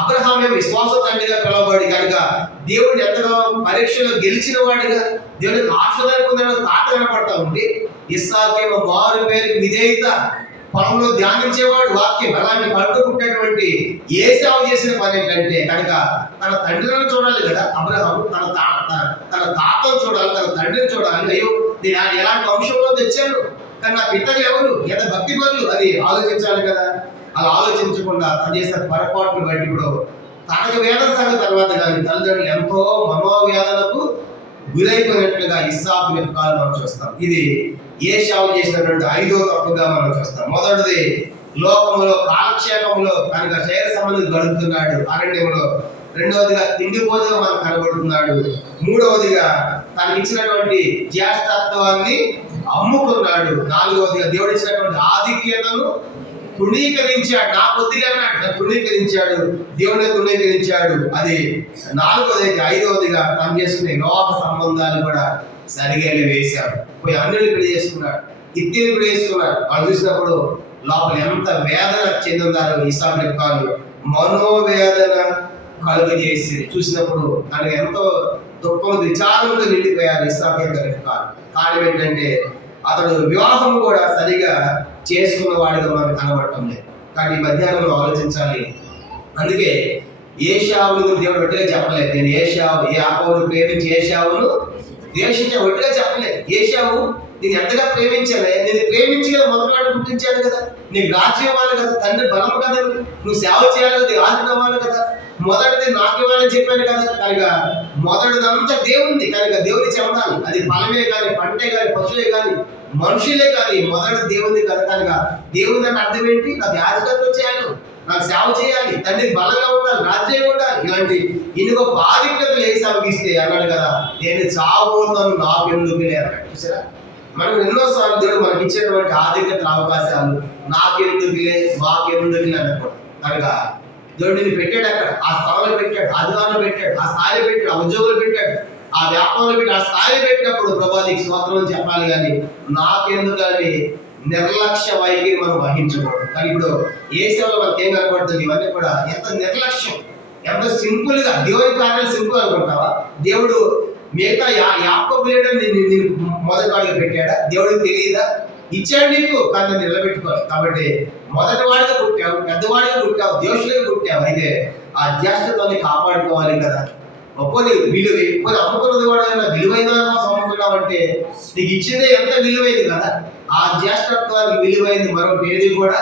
అబ్రహామే విశ్వాస తండ్రిగా పిలవబడి కనుక దేవుడిని ఎంతగా పరీక్షలో గెలిచిన వాడిగా, దేవుడికి ఆశీర్వాదం తాత కనపడతా ఉంటే, ఇస్సాకేమో మారు పేరు విధేయత, పొలంలో ధ్యానించేవాడు వాక్యం. అలాంటి పట్టుకుంటేటువంటి ఏశావు చేసిన పని ఏంటంటే కనుక తన తండ్రిని చూడాలి కదా అబ్రహాము. తన తాతను చూడాలి, తన తండ్రిని చూడాలి. అయ్యో నేను ఎలాంటి వంశంలో తెచ్చాను, కానీ నా పితరులు ఎవరు, ఎంత భక్తి పనులు, అది ఆలోచించాలి కదా. అలా ఆలోచించకుండా తను చేసిన పొరపాటును బట్టి ఇప్పుడు తనకు వేదన సంగతి తర్వాత కానీ తల్లిదండ్రులు ఎంతో మనోవేదనకు గురైపోయినట్లుగా ఇస్సాకు రెబ్కాలు మనం చూస్తాం. ఇది ఏశావు చేసినటువంటి 5వ తప్పుగా మనం చూస్తాం. మొదటిది లోకంలో కాలక్షేపంలో కనుక శరీర సంబంధం గడుపుతున్నాడు అరణ్యంలో. రెండవదిగా తిండిపోతుగా మనం కనబడుతున్నాడు. మూడవదిగా తనకి ఇచ్చినటువంటి జ్యేష్ఠత్వాన్ని అమ్ముకున్నాడు. నాలుగవదిగా దేవుడు ఇచ్చినటువంటి ఆధిక్యతను తృణీకరించాడు. నా కొద్దిగా తృణీకరించాడు, దేవుని తృణీకరించాడు. అది నాలుగవది. ఐదవదిగా తను చేసుకునే వివాహ సంబంధాలు కూడా సరిగా వేశాడు. పోయి అన్యులు పెళ్లి చేసుకున్నాడు, హిత్తీని పెళ్లి చేసుకున్నాడు. వాళ్ళు చూసినప్పుడు లోపల ఎంత వేదన చెందుతారు. ఇస్సాకు రెబ్కాలు మనోవేదన కలుగజేసి చూసినప్పుడు తనకు ఎంతో దుఃఖం విచారంతో నిండిపోయారు ఇస్సాకు రెబ్కాలు. కారణం ఏంటంటే అతడు వివాహం కూడా సరిగా చేసుకున్న వాడిగా మనకు కనబడటం లేదు. కానీ ఈ మధ్యాహ్నంలో ఆలోచించాలి. అందుకే ఏశావును దేవుడు ఒట్టిగా చెప్పలేదు. నేను యాకోబును ప్రేమించి ఏశావును ద్వేషించా ఒట్టిగా చెప్పలేదు. ఏశావు నేను ఎంతగా ప్రేమించావే, నేను ప్రేమించి కదా మొదటివాడు పుట్టించాడు కదా, నీకు రాజ్యం ఇవ్వాలి కదా, తండ్రి బలం కదా, నువ్వు సేవ చేయాలి కదా, రాజు అవ్వాలి కదా, మొదటిది నాకు ఇవ్వాలని చెప్పాను కదా. కనుక మొదటిదంతా దేవుంది. కనుక దేవుని చెందాలి. అది ఫలమే కానీ, పంటే కానీ, పశువే కానీ, మనుషులే కానీ మొదటి దేవుంది కదా. కనుక దేవుని అంటే అర్థం ఏంటి? నాకు యాజకత్వం చేయాలి, నాకు సేవ చేయాలి, తండ్రికి బలంగా ఉండాలి, రాజ్యం ఉండాలి, ఇలాంటి ఇన్ని గొప్ప ఆధిక్యతలు ఏసావుకి ఇస్తే అన్నాడు కదా, నేను చావబోతాను నాకెందుకులే అన్నాడు. చూసారా, మనం ఎన్నోసార్లు దేవుడు మనకి ఇచ్చేటువంటి ఆధిక్యతల అవకాశాలు నాకెందుకులే మాకెందుకులే అనకూడదు. కనుక దేవుడు నిన్ను పెట్టాడు, అక్కడ ఆ స్థలంలో పెట్టాడు, అధికారంలో పెట్టాడు, ఆ స్థాయిలో పెట్టాడు, ఆ ఉద్యోగులు పెట్టాడు, ఆ వ్యాపారంలో పెట్టి ఆ స్థాయి పెట్టినప్పుడు ప్రభా నీకు స్తోత్రం చెప్పాలి, కానీ నాకెందుకని నిర్లక్ష్య వైఖరి మనం వహించకూడదు. కానీ ఇప్పుడు ఏ సేవలో మనకి ఏం కనబడుతుంది, ఇవన్నీ కూడా ఎంత నిర్లక్ష్యం, ఎంత సింపుల్ గా దేవుని కార్యాలు సింపుల్ అనుకుంటావా? దేవుడు మిగతా యాకోబు లేడని నేను మొదటి వాడిగా పెట్టాడా? దేవుడికి తెలియదా? ఇచ్చాడు నీకు, కానీ నిలబెట్టుకోవాలి. కాబట్టి మొదటి వాడిగా పుట్టావు, పెద్దవాడిగా పుట్టావు, దేశులుగా పుట్టావు, అయితే ఆ జ్యేష్ఠత్వాన్ని కాపాడుకోవాలి కదా. ఒక్కొని విలువ ఎక్కువ అమ్ముకున్నది కూడా విలువైన కోసం అమ్ముకున్నావంటే నీకు ఇచ్చిందే ఎంత విలువైంది కదా. ఆ జ్యేష్ఠత్వానికి విలువైంది మరొకటి ఏది కూడా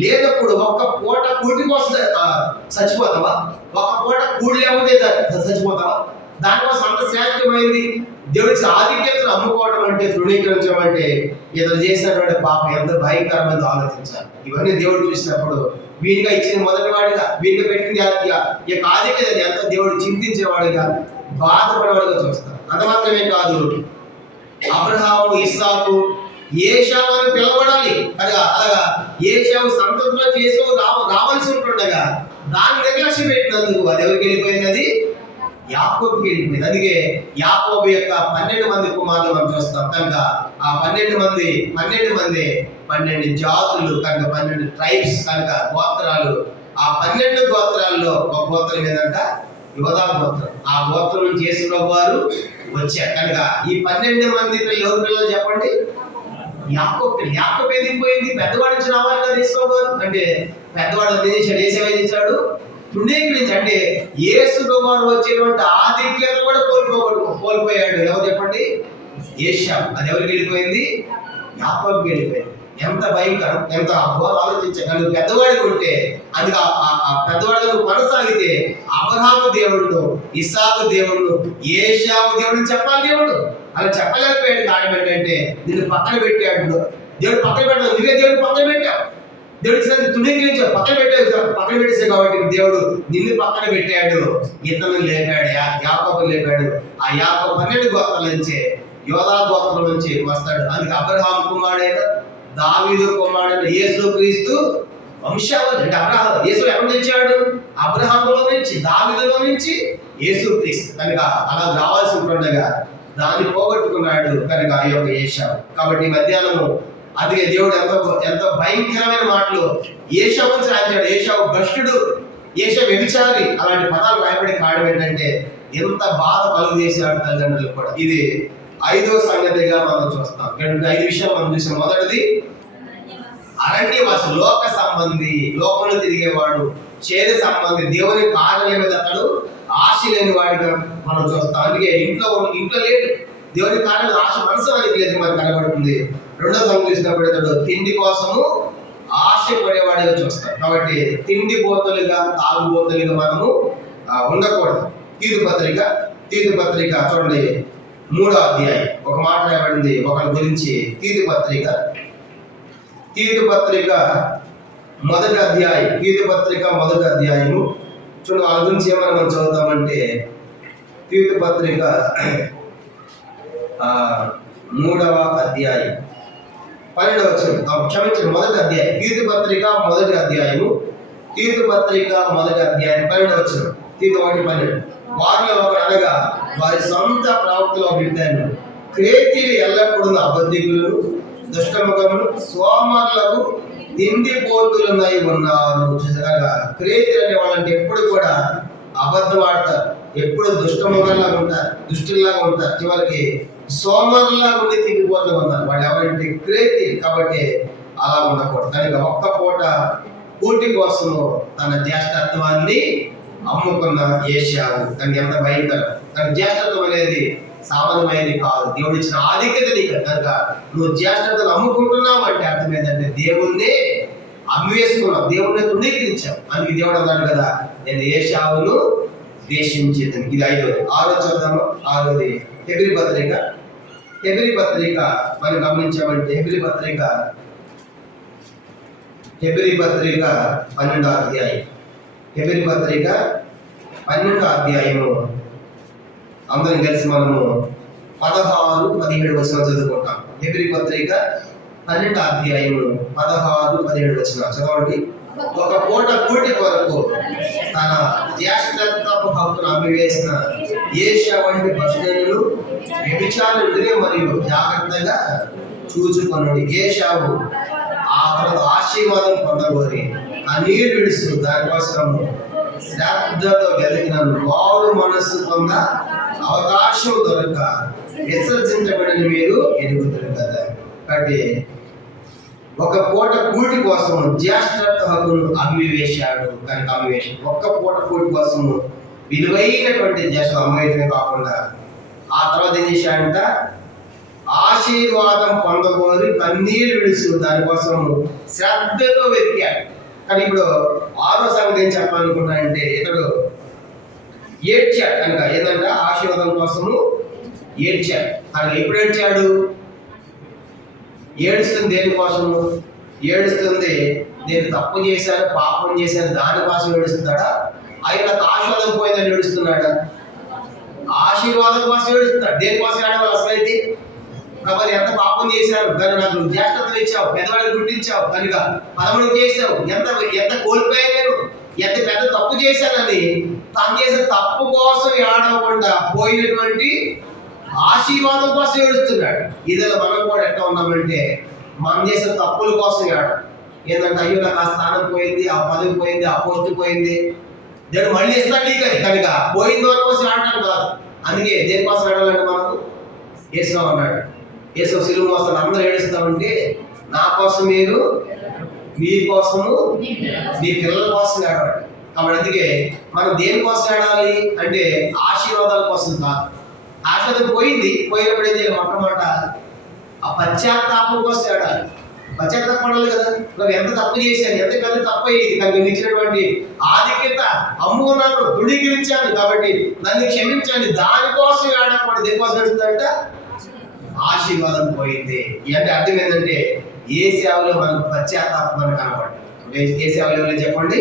లేనప్పుడు ఒక్క పూట కూటి కోసం చచ్చిపోతావా? ఒక్క పూట కూడి లేకపోతే చచ్చిపోతావా? దానికోసం అంత శ్రేష్టమైంది దేవుడికి ఆధిక్యతను అమ్ముకోవడం అంటే, తృణీకరించడం అంటే ఇతను చేసినటువంటి పాపం ఎంత భయంకరమైనది ఆలోచించాలి. ఇవన్నీ దేవుడు చూసినప్పుడు వీడిగా ఇచ్చిన మొదటి వాడిగా, వీడిగా పెట్టిన ఈ యొక్క ఆధిక్యత ఎంత దేవుడు చింతించేవాడిగా, బాధపడేవాడిగా చూస్తాడు. అంత మాత్రమే కాదు, అబ్రహాము, ఇస్సాకు, ఏశావు అని పిలవడాలి. అలాగా ఏశావు సంతతిలో చేసి రావాల్సి ఉంటుండగా దాన్ని నిర్లక్ష్యం పెట్టినందుకు అది ఎవరికి వెళ్ళిపోయింది? అది యాకోబుకి వెళ్ళిపోయింది. అందుకే యాకోబు యొక్క 12 మంది కుమారులు మనం చూస్తాం. కనుక ఆ 12 జాతులు, కనుక 12 ట్రైబ్స్, కనుక గోత్రాలు. ఆ 12 గోత్రాల్లో ఒక గోత్రం ఏదంట యోధా గోత్రం. ఆ గోత్రం నుంచి యేసు వారు వచ్చారు. కనుక ఈ 12 మంది ఎవరు పిల్లలు చెప్పండి? యాకోబు. యాకోబు ఎందుకు పోయింది? పెద్దవాడి నుంచి రావాలి కదా యేసు వారు. అంటే పెద్దవాడు చేశాడు తృణీకరించి, అంటే యేసు వారు వచ్చేటువంటి ఆధిక్యత కూడా కోల్పోయాడు. ఎవరు చెప్పండి? ఏశావు. అది ఎవరికి వెళ్ళిపోయింది? యాకోబుకి వెళ్ళిపోయింది. ఎంత భయంకరం, ఎంత అబ్బోరు ఆలోచించగలరు. పెద్దవాడికి ఉంటే అందుకు ఆ పెద్దవాడిగా నువ్వు కొనసాగితే అబ్రహాము దేవుడు, ఇస్సాకు దేవుడు, ఏశావు దేవుడు చెప్పాలి. దేవుడు అలా చెప్పలేకపోయాడు. కారణం ఏంటంటే నిన్ను పక్కన పెట్టాడు. దేవుడు పక్కన పెట్టాడు, నువ్వే దేవుడు పక్కన పెట్టావు. దేవుడికి తృణీకరించావు, పక్కన పెట్టేసావు కాబట్టి దేవుడు నిన్ను పక్కన పెట్టాడు. ఇతను లేపాడు, యాకోబు లేపాడు. ఆ యాకోబు 12 గోత్రాల నుంచి, యోధా గోత్రం నుంచి వస్తాడు. అందుకే అబ్రహాము కుమారుడైన, దావీదు కుమారుడైన యేసు క్రీస్తు వంశావళి. అంటే అబ్రహాము, యేసు ఎక్కడ తెచ్చాడు? అబ్రహాములో నుంచి, దావీదులో నుంచి యేసు క్రీస్తు. కనుక అలా రావాల్సి ఉంటుండగా దాన్ని పోగొట్టుకున్నాడు. కనుక ఆ యొక్క ఏశావు. కాబట్టి మధ్యాహ్నము అందుకే దేవుడు ఎంతో భయంకరమైన మాటలు ఏశావు గురించి రాయించాడు. ఏశావు భ్రష్టుడు, ఏశావు వ్యభిచారి, అలాంటి పదాలు రాయబడి కారణం ఏంటంటే ఎంత బాధ కలుగు చేశాడు తల్లిదండ్రులు కూడా. ఇది 5వ సంగతిగా మనం చూస్తాం. 5 విషయాలు మనం చూసాం. మొదటిది అరణ్యవాసి, లోక సంబంధి, లోకంలో తిరిగేవాడు, చేదు సంబంధి, దేవుని కార్యాల మీద అతడు ఆశ లేని వాడిగా మనం చూస్తాం. అందుకే ఇంట్లో లేదు, దేవుని కార్యం ఆశ మనసు అనేది లేదు, మనకు కనబడుతుంది. 2వ సంగతి చూసినప్పుడు అతడు తిండి కోసము ఆశపడేవాడిగా చూస్తాం. కాబట్టి తిండి పోతలుగా, తాగుబోతులుగా మనము ఉండకూడదు. తీతు పత్రిక చూడండి 3వ అధ్యాయం ఒక మాట రాయబడింది ఒకరి గురించి. తీతు పత్రిక మొదటి అధ్యాయము చూడండి. వాళ్ళ గురించి ఏమైనా మనం చదువుతామంటే తీతు పత్రిక 3వ అధ్యాయం 12వ వచనం, క్షమించండి, మొదటి అధ్యాయం. తీతు పత్రిక మొదటి అధ్యాయం 12వ వచనం. తీతు 1:12. వారిలో ఒకడు అనగా వారి సొంత ప్రవక్తలో విద్యాను క్రేతీలు ఎల్లప్పుడూ అబద్ధికులను, దుష్టముఖములు, సోమరులకు తిండిపోతులున్నై ఉన్నారు. చూసారా, క్రేతీలు అనే వాళ్ళంటే ఎప్పుడు కూడా అబద్ధం ఆడతారు, ఎప్పుడు దుష్టముఖంలాగా ఉంటారు, దుష్టుల్లాగా ఉంటారు, చివరికి సోమరులా ఉండి తిండిపోతూ ఉన్నారు. వాళ్ళు ఎవరంటే క్రేతీ. కాబట్టి అలా ఉండకూడదు. కనుక ఒక్క పూట కూటి కోసము తన జ్యేష్ఠత్వాన్ని అమ్ముకున్న ఏశావు. కనుక ఎంత భయంకరం. కానీ జ్యేష్ఠత్వం అనేది సామాన్యమైనది కాదు, దేవుడు ఇచ్చిన ఆధిక్యత నీకు. కనుక నువ్వు జ్యేష్ఠతను అమ్ముకుంటున్నావు అంటే అర్థం ఏంటంటే దేవుణ్ణి అమ్మివేసుకున్నావు, దేవుణ్ణి తృణీకరించావు. అందుకే దేవుడు అన్నాడు కదా, నేను ఏశావును ద్వేషించేదని. ఇది 5వది. 6వ చూద్దాము. 6వది హెబ్రీ పత్రిక మనం గమనించామంటే హెబ్రీ హెబ్రీ పత్రిక 12వ అధ్యాయం. హెబ్రీ పత్రిక 12వ అధ్యాయము అందరం కలిసి మనము 16, 17 వచనాలు చదువుకుంటాం. హెబ్రీ పత్రిక 12వ అధ్యాయము 16, 17 వచనాలు చదవండి. ఒక పూట కూటి కొరకు తన జ్యేష్ఠత్వపు హక్కును అమ్మివేసిన ఏషా వంటి పశువులను వ్యభిచారులే మరియు జాగ్రత్తగా చూచుకొనుడి. ఏషావు ఆ తర్వాత ఆశీర్వాదం పొందగోరి ఆ నీరు విడుస్తూ దానికోసం శ్రద్ధతో వెతికిన వారు మనస్సు పొంద అవకాశం దొరక విసర్జించబడిన మీరు ఎరుగుతారు కదా. కాబట్టి ఒక పూట కూటి కోసం జ్యేష్ఠత్వ హక్కును అమ్మివేశాడు. కనుక అమ్మివేశాడు. ఒక్క పూట కూటి కోసము విలువైనటువంటి జ్యేష్ఠ అమ్మవేయడమే కాకుండా ఆ తర్వాత ఏం చేశాడంట, ఆశీర్వాదం పొందగోరి కన్నీరు విడుచు దానికోసం శ్రద్ధతో వెతికాడు. కానీ ఇప్పుడు 6వ సంగతి ఏం చెప్పాలనుకున్నాడంటే, ఇతడు ఏడ్చాడు. కనుక ఏంటంటే ఆశీర్వాదం కోసము ఏడ్చాడు. కనుక ఎప్పుడు ఏడ్చాడు? ఏడుస్తుంది దేనికోసము? ఏడుస్తుంది నేను తప్పు చేశాను, పాపం చేశాను దానికోసం ఏడుస్తున్నాడా? ఆయన ఆశీర్వాదం పోయిందని ఏడుస్తున్నాడా? ఆశీర్వాదం కోసం ఏడుస్తున్నాడు. దేనికోసం ఏడవాలి అసలైతే? కాబట్టి ఎంత పాపం చేశావు కానీ నాకు జ్యేష్ఠత్వం ఇచ్చావు, పెద్దవాడిని గుర్తించావు, కనుక పదములు చేసావు, ఎంత కోల్పోయాను నేను, ఎంత పెద్ద తప్పు చేశానని తాను చేసిన తప్పు కోసం ఏడవకుండా పోయినటువంటి ఆశీర్వాదం కోసం ఏడుస్తున్నాడు. ఇదిలో మనం కూడా ఎట్లా ఉన్నామంటే, మనం చేసిన తప్పుల కోసం ఏడం. ఏంటంటే అయ్యో నాకు ఆ స్థానం పోయింది, ఆ పదవి పోయింది, ఆ పోస్ట్ పోయింది, దేవుడు మళ్ళీ ఇస్తాడు నీకని. కనుక పోయిన దాని కోసం ఆడటం కాదు. అందుకే దేనికోసం ఏడాలంటే మనకు యేసు అన్నాడు, యేసు సిలువ మోస్తాను అందరూ ఏడుస్తామంటే నా కోసం మీరు, మీ కోసము, మీ పిల్లల కోసం ఏడవండి. కాబట్టి అందుకే మనం దేనికోసం ఏడాలి అంటే ఆశీర్వాదాల కోసం కాదు. ఆశీర్వాదం పోయినప్పుడు ఏం చేయాలి? మొట్టమొదట ఆ పశ్చాత్తాపం కోసం ఏడాలి. పశ్చాత్తాపడాలి కదా. నువ్వు ఎంత తప్పు చేశాను, ఎంత పెద్ద తప్పు అయ్యేది, కానీ నువ్వు ఇచ్చినటువంటి ఆధిక్యత అమ్ముకున్నాను, ధృవీకరించాను, కాబట్టి నన్ను క్షమించండి, దానికోసం ఏడకూడదు. దేనికోసం ఏడుస్తుందంట? ఆశీర్వాదం పోయింది. అంటే అర్థం ఏంటంటే ఏ సేవలో మనకు పశ్చాత్తాపం మనకు కనపడదు. ఏ సేవలో చెప్పండి.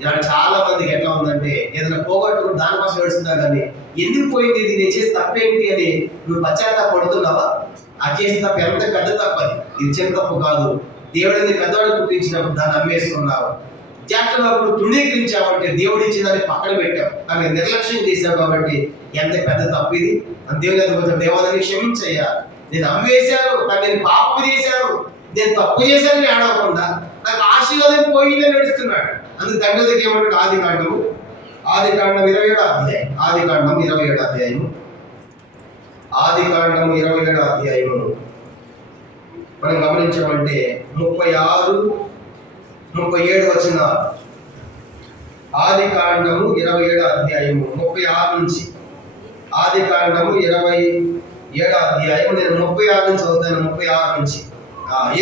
ఇలా చాలా మందికి ఎట్లా ఉందంటే ఏదైనా పోగొట్టుకుని దానికోసం ఏడుస్తున్నా కానీ ఎందుకు పోయింది, ఇది నేను చేసి తప్పేంటి అని నువ్వు పశ్చాత్తాపడుతున్నావా? ఆ చేసిన తప్పు ఎంత పెద్ద తప్పది, ఇది చిన్న తప్పు కాదు. దేవుడిని పెద్దవాడు పుట్టించినప్పుడు దాన్ని అమ్మేసుకున్నావు. జాగ్రత్తప్పుడు తృణీకరించావంటే దేవుడు ఇచ్చిందని పక్కన పెట్టావు, కానీ నిర్లక్ష్యం చేశావు. కాబట్టి ఎంత పెద్ద తప్పు ఇది. దేవుని దేవాలని క్షమించయ్యా, నేను అమ్మేశాను, కానీ నేను పాపం చేశాను, నేను తప్పు చేశానని ఏడవకుండా నాకు ఆశీర్వాదం పోయిందని నడుస్తున్నాడు. అందుకు తండ్రి దగ్గర ఏమంటాడు? ఆదికాండం 27వ అధ్యాయం. ఆదికాండం 27వ అధ్యాయము. ఆదికాండం 27వ అధ్యాయము మనం గమనించామంటే 36, 37 వచ్చిన ఆదికాండము 27వ అధ్యాయము 36 నుంచి. ఆదికాండము 27వ అధ్యాయము నేను 36 నుంచి చదువుతాను. 36 నుంచి.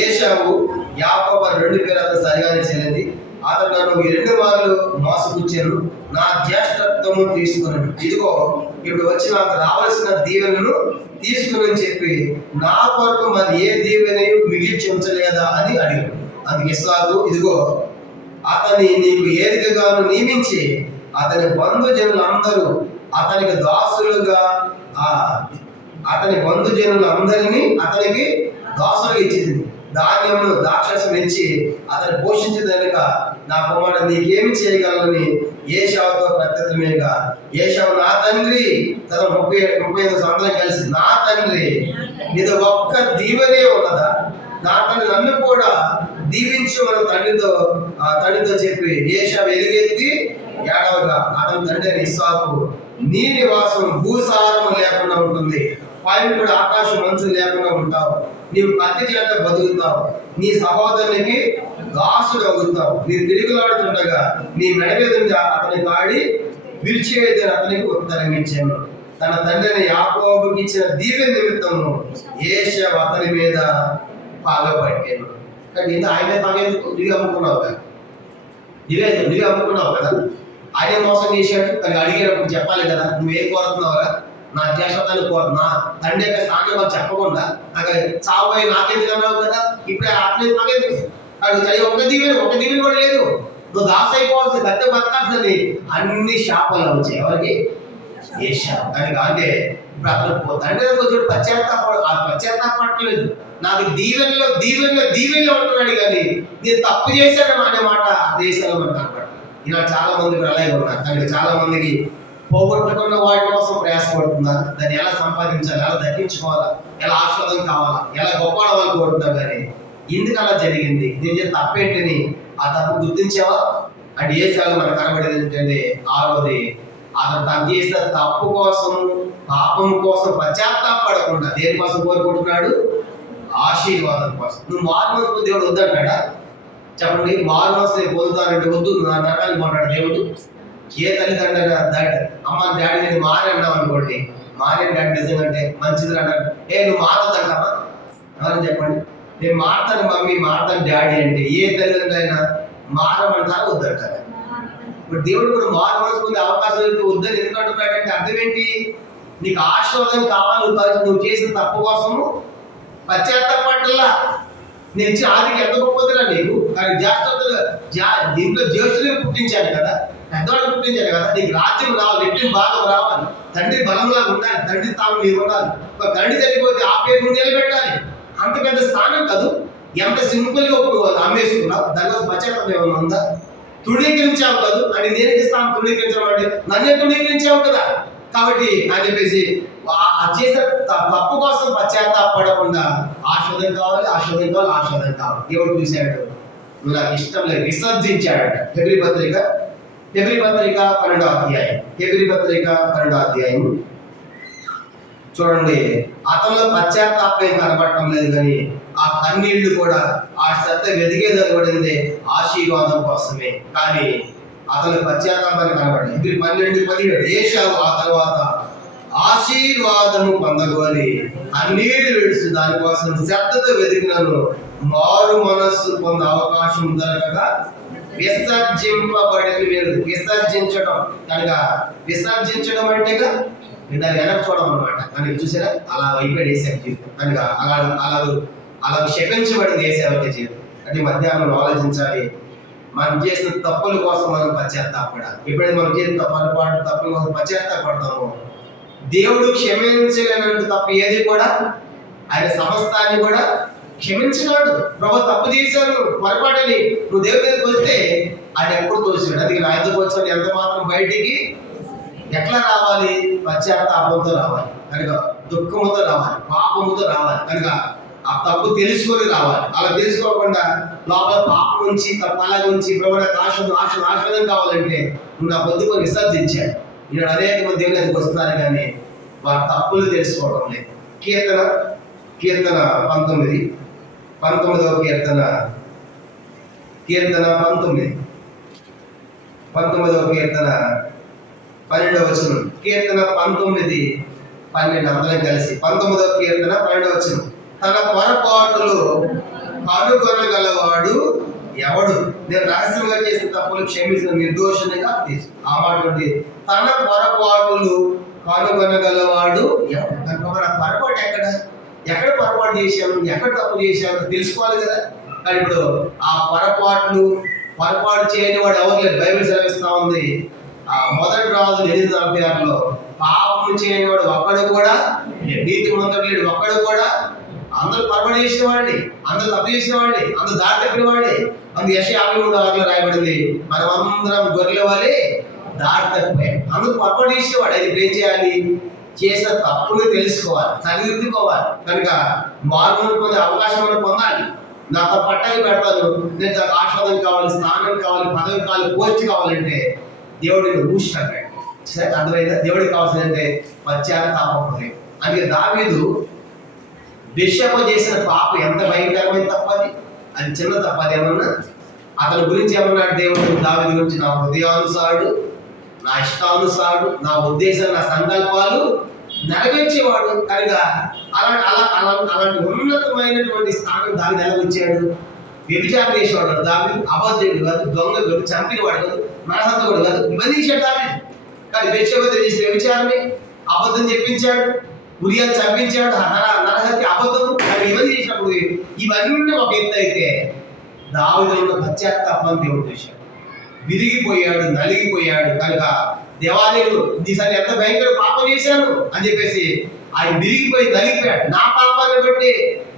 ఏశావు యాకోబు 2 పేర్లతో సరిగానే చెల్లింది. అతడు నన్ను 2 మార్లు మోసపుచ్చాను, నా జ్యేష్ఠత్వము తీసుకున్నాను. ఇదిగో ఇప్పుడు వచ్చి నాకు రావాల్సిన దీవెనను తీసుకుని చెప్పి నా కొరకు మరి ఏ దీవెన మిగిల్చి ఉంచలేదా అని అడిగాడు. అందుకు ఇస్సాకు, ఇదిగో అతని నీకు ఏదిగాను నియమించి అతని బంధుజనులందరూ అతనికి దాసులుగా, అతని బంధుజనులందరినీ అతనికి దాసులుగా ఇచ్చింది. ధాన్యమును ద్రాక్షరసం ఇచ్చి అతను పోషించదనుక నా కుమారుడు నీకేమి చేయగలనని ఏశావుతో ప్రత్యుత్తరమేగా, ఏశావు నా తండ్రి, తన 35 సంవత్సరాలు కలిసి నా తండ్రి నీది ఒక్క దీవెనే ఉన్నదా? నా తండ్రి నన్ను కూడా దీవించు మన తండ్రితో చెప్పి ఏశావు ఎలుగెత్తి ఏడవగా అతని తండ్రి ఇస్సాకు, నీ నివాసం భూసారము లేకుండా ఉంటుంది, పైన కూడా ఆకాశం మంచు లేకుండా ఉంటావు, నీవు కత్తి చేత బతుకుతావు, నీ సహోదరునికి దాసుడు అవుతావు, నీ తిరుగులాడుతుండగా నీ మెడ మీద అతని కాడి విరిచివేదని అతనికి ఉత్తరం ఇచ్చాను. తన తండ్రిని యాకోబుకి ఇచ్చిన దీవెన నిమిత్తము ఏశావు అతని మీద పగపట్టాను. కానీ ఆయన పగెందుకు? నువ్వు అమ్ముకున్నావు కదా, నువ్వే అమ్ముకున్నావు కదా. ఆయన మోసం చేశాడు. కానీ అడిగేటప్పుడు చెప్పాలి కదా, నువ్వేం కోరుతున్నావురా? నా జ్యేష్ఠతాన్ని కోరుతున్నా, తండ్రి యొక్క స్థానం చెప్పకుండా నాకు చావుపోయి నాకెందుకు అన్నావు కదా. ఇప్పుడే అట్లేదు పగెందుకు? అది ఒక దీవెన కూడా లేదు. నువ్వు దాస్ అయిపోవాల్సింది, గద్దె బతకాల్సింది. అన్ని శాపాలు వచ్చాయి. ఎవరికి? ఏషావు. కనుక అంటే ఇప్పుడు అతను తండ్రి దగ్గర వచ్చి పశ్చాత్తాపడలేదు. నాకు దీవెనలో ఉంటున్నాడు, కానీ నేను తప్పు చేశాను అనే మాట దేశంలో మనకు కనపడ. ఇలా చాలా మంది అలాగే ఉన్నారు. కనుక చాలా మందికి పోగొట్టుకున్న వాటి కోసం ప్రయాసపడుతున్నారు. దాన్ని ఎలా సంపాదించాలి, ఎలా దక్కించుకోవాలా, ఎలా ఆస్వాదం కావాలా, ఎలా గొప్పవాళ్ళు కోరుతున్నారు. కానీ ఎందుకు అలా జరిగింది, నేను చేసిన తప్పేంటని ఆ తప్పు గుర్తించావా అంటే ఏ సేవలు మనకు కనబడేది ఏంటంటే, ఆరోది అతను తను చేసిన తప్పు కోసం, పాపం కోసం పశ్చాత్తాపడకుండా దేనికోసం కోరుకుంటున్నాడు? ఆశీర్వాదం కోసం. నువ్వు మారుమనసు దేవుడు వద్దంటాడా? చెప్పండి. మారుమనసు పొందుతానంటే వద్దు, నా నరకానికి పోతాడు దేవుడు. ఏ తల్లిదండ్రులు అమ్మ డాడీ నేను మారి అన్నావు అనుకోండి, మారిన డాడీ నిజంగా అంటే మంచిది అంటారు. నువ్వు మారొద్దంటావా? ఎవరని చెప్పండి. నేను మారుతాను మమ్మీ, మారుతాను డాడీ అంటే ఏ తల్లిదండ్రులు అయినా మారమంటారా వద్దంటారా? ఇప్పుడు దేవుడు కూడా మారు మనసు పొందే అవకాశం వద్దని ఎందుకు అంటున్నాడంటే అర్థం ఏంటి? నీకు ఆశీర్వాదం కావాలి, నువ్వు చేసిన తప్పు కోసము పశ్చాత్తాపడలా. నేను ఇచ్చిన ఆదికి ఎంత గొప్పదిరా నీకు. కానీ దీంట్లో జ్యేష్ఠులు పుట్టించాను కదా, పెద్దవాళ్ళు పుట్టించాను కదా. నీకు రాజ్యం రావాలి, రెట్టింపు భాగం రావాలి, తండ్రి బలంలా ఉండాలి, తండ్రి స్థానం నీకు ఉండాలి. ఒక తండ్రి చనిపోతే ఆ పేరు నువ్వు నిలబెట్టాలి. అంత పెద్ద స్థానం కాదు. ఎంత సింపుల్గా ఒక అమ్మేసుకున్నావు, దానివల్ల పశ్చాత్తాపం ఏమైనా ఉందా? తృణీకరించావు కాదు అని దేనికి స్థానం తృణీకరించామంటే నన్నే తృణీకరించావు కదా. కాబట్టి అని చెప్పేసి చేసిన తప్పు కోసం పశ్చాత్తాపడకుండా ఆశీర్వాదం కావాలి. దేవుడు చూశాడు, నువ్వు నాకు ఇష్టం లేదు, విసర్జించాడట. హెబ్రీ పత్రిక 12వ అధ్యాయం చూడండి. అతనిలో పశ్చాత్తాపం కనబడటం లేదు, కానీ ఆ కన్నీళ్లు కూడా ఆ శ్రద్ధ వెదిగేదనబడింది ఆశీర్వాదం కోసమే. కానీ అతని పశ్చాత్తాపాన్ని కనబడింది. 12:17 ఏశావు ఆ తర్వాత ఆశీర్వాదము పొందగోరి కన్నీళ్లు విడిచి దానికోసం శ్రద్ధతో వెతికినను మారు మనస్సు పొందే అవకాశం దొరకగా విసర్జించడం. కనుక విసర్జించడం అంటేగా దాన్ని వెనక్కి చూడడం అనమాట. కనుక చూసారా, అలా అయిపోయాడు ఏసేవ జీవితం. కనుక అలా శపించబడింది ఏసేవ జీవితం. అంటే మధ్యాహ్నం ఆలోచించాలి, మనం చేసిన తప్పుల కోసం మనం పశ్చాత్తాపడాలి. ఎప్పుడైతే మనం చేసిన తప్పుల కోసం పశ్చాత్తాపడతామో దేవుడు క్షమించలేనంత తప్పు ఏది కూడా ఆయన సమస్తాన్ని కూడా క్షమించినాడు. ప్రభు తప్పు చేశాను, పొరపాటుని నువ్వు దేవుడి మీదకి వస్తే ఆయన ఎప్పుడు తోసాడు. అందుకే నా ఎందుకు వచ్చాడు ఎంత మాత్రం బయటికి ఎట్లా రావాలి? పశ్చాత్తాపంతో రావాలి. కనుక దుఃఖముతో రావాలి, పాపముతో రావాలి. కనుక ఆ తప్పు తెలుసుకొని రావాలి. అలా తెలుసుకోకుండా లోపల పాపం నుంచి తప్పు అలాగే ఉంచి ప్రభుత్వ ఆశీర్వాదం కావాలంటే నువ్వు నా పొద్దుకొని విసర్జించాడు. ఇక్కడ అనేక మంది దేవుని దగ్గరికి వస్తున్నారు, కానీ వారి తప్పులు తెలుసుకోవడం లేదు. కీర్తన 19వ కీర్తన 12వ వచనం. కీర్తన 19:12 అందరం కలిసి 19వ కీర్తన 12వ వచనం. తన పొరపాటులు కనుగొనగలవాడు ఎవడు? నేను రహస్యంగా చేసిన తప్పులు క్షమించిన నిర్దోషంగా ఆ మాట నుండి తన పొరపాటులు కనుగొనగలవాడు ఎవడు? కనుక మన పొరపాటు ఎక్కడ పొరపాటు చేశాను, ఎక్కడ తప్పు చేశాను తెలుసుకోవాలి కదా. కానీ ఇప్పుడు ఆ పొరపాటు చేయని వాడు ఎవరు లేదు. బైబిల్ సెలవిస్తా ఉంది, మొదటి రాజు 8:46 పాపం చేయని వాడు ఒక్కడు కూడా, నీతి మంతుడు లేడు ఒక్కడు కూడా. అందరూ పొరపాటు చేసిన వాడిని, అందరూ తప్పు చేసిన వాడిని, అందరూ దారి తప్పిన వాడిని. అందుకు యెషయా 53:6 రాయబడింది, మనం అందరం గొర్రెల వలె దారి తప్పిపోయాం. అందరూ పొరపాటు చేసిన వాడు. అది ఏం చేయాలి? చేసిన తప్పును తెలుసుకోవాలి, సరిదిద్దుకోవాలి. కనుక మార్పును పొందే అవకాశం పొందాలి. నాకు పట్టాలు పెడతాను, నేను నాకు ఆస్వాదం కావాలి, స్థానం కావాలి, పదవి కావాలి, పోస్ట్ కావాలంటే దేవుడిని ఊహిస్తాడు. అర్థమైందా? దేవుడికి కావాల్సిందంటే పశ్చాత్తాపం. అందుకే దావీదు బిషప్ చేసిన పాపం ఎంత భయంకరమైన తప్పది. అది చిన్న తప్పది ఏమన్నా. అతని గురించి ఏమన్నాడు దేవుడు దావీదు గురించి? నా హృదయానుసారుడు, నా ఇష్టానుసారుడు, నా ఉద్దేశం, నా సంకల్పాలు నెరవేర్చేవాడు. కనుక అలాంటి ఉన్నతమైనటువంటి స్థానం దావీదు ఎలా వచ్చాడు? వ్యభిచారం చేసేవాడు దావీదు, అబద్ధుడు కాదు, దొంగ కాదు, చంపినవాడు కాదు, నరహంతకుడు కాదు, ఇవన్నీ చేశాడు దావీదు. కానీ బెత్షెబతో చేసిన వ్యభిచారమే, అబద్ధం చెప్పించాడు, ఉరియాను చంపించాడు, నరహత్య అబద్ధం. కానీ ఇవన్నీ చేసినప్పుడు ఇవన్నీ ఒక ఎత్తు అయితే దావీదులో పశ్చాత్తాపాన్ని దేవుడు చూశాడు. విరిగిపోయాడు, నలిగిపోయాడు. కనుక దేవాలయుడు ఈసారి ఎంత భయంకర పాపం చేశాను అని చెప్పేసి ఆయన విరిగిపోయి నలిగిపోయాడు. నా పాపాన్ని బట్టి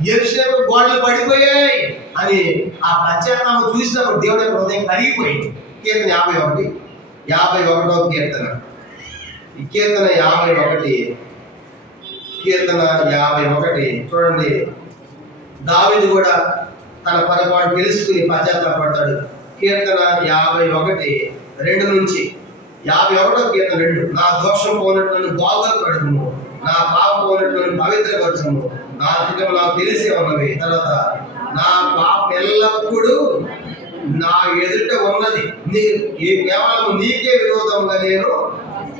యెరూషలేము గోడలు పడిపోయాయి అని ఆ పశ్చాత్తాపం చూసినప్పుడు దేవుడి యొక్క హృదయం కరిగిపోయింది. కీర్తన 51వ కీర్తన. ఈ కీర్తన 51 చూడండి. దావీదు కూడా తన పొరపాటు తెలుసుకుని పశ్చాత్తాపడతాడు. కీర్తన 51:2 నుంచి 51వ కీర్తన 2. నా దోషం పోనట్లను బాగా కడుగుము, నా పాపం పోనట్లను పవిత్రపరచము, నా చిత్తము నాకు తెలిసే ఉన్నవి. తర్వాత నా పాపం ఎల్లప్పుడూ నా ఎదుట ఉన్నది, కేవలం నీకే విరోధంగా నేను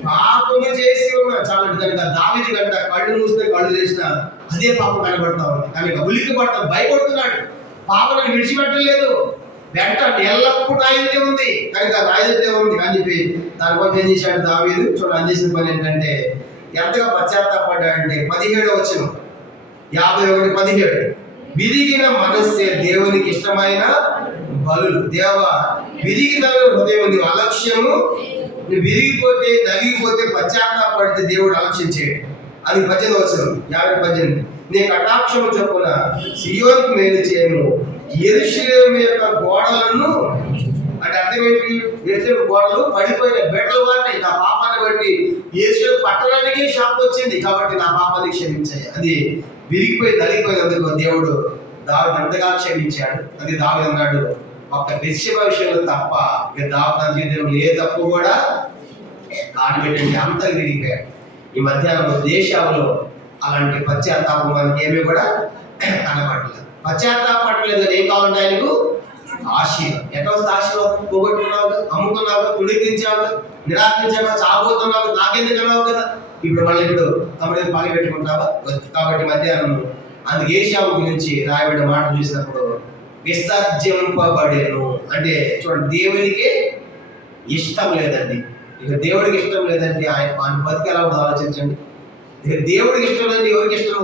పాపము చేసి ఉన్నా. చాలా కనుక దావీదు గంట కళ్ళు మూస్తే కళ్ళు చేసిన అదే పాపం కనబడతా ఉంది. కనుక ఉలికి పడతా భయపడుతున్నాడు. పాపను విడిచిపెట్టలేదు. వెంట ఎల్లప్పుడూ నా ఎదుటే ఉంది, కనుక నా ఎదుటే ఉంది అని చెప్పి దానికోసం ఏం చేశాడు దావీదు? చూడండి, చేసిన పని ఏంటంటే ఎంతగా పశ్చాత్తాపడ్డాడంటే 17వ వచనం 51:17. విరిగిన మనస్సే దేవునికి ఇష్టమైన బలులు. దేవ, విరిగిన హృదయం నీవు అలక్ష్యము, నువ్వు విరిగిపోతే నలిగిపోతే పశ్చాత్తాపడితే దేవుడు అలక్ష్యించేడు. అది 18వ వచనం 50:18. నీ కటాక్షము చొప్పున సియోనుకు మేలు చేయము, యెరూషలేము యొక్క గోడలను, అంటే అర్థం ఏంటి? యెరూషలేము గోడలు పడిపోయిన బెట్టలు వాటిని నా పాపాన్ని బట్టి యెరూషలేము పట్టణానికి శాపం వచ్చింది, కాబట్టి నా పాపాన్ని క్షమించాయి. అది విరిగిపోయి నలిగిపోయినందుకు దేవుడు దావీదుని అంతగా క్షమించాడు. అది దావీదు అన్నాడు, ఒక్క విషయ విషయంలో తప్ప ఇక దావీదు తన జీవితంలో ఏ తప్పు కూడా ఆడబెట్టండి, అంతా విరిగిపోయాడు. ఈ మధ్యాహ్నం దేశాలలో అలాంటి పశ్చాత్తాపం మనకి ఏమీ కూడా కనబడలేదు. పశ్చాత్తాపడలేదు ఏం కావాలంటే ఆయనకు ఆశీర్వాదం. ఎట్లా వస్తే ఆశీర్వాదం? పోగొట్టుకున్నావు, అమ్ముకున్నావు, తుడిగించావు, నిరాకరించావు, చావబోతున్నావు, నాకెందుకు అన్నావు కదా. ఇప్పుడు మళ్ళీ తమని పాలు పెట్టుకుంటావా? కాబట్టి మధ్యాహ్నం అందుకు ఏషావు గురించి రాయబడిన మాట చూసినప్పుడు విసర్జింపబడేను అంటే చూడండి, దేవునికి ఇష్టం లేదండి. ఇక దేవుడికి ఇష్టం లేదండి ఆయన బతికి ఎలా ఉందో ఆలోచించండి. ఇక దేవుడికి ఇష్టం లేదండి, ఎవరికి ఇష్టం?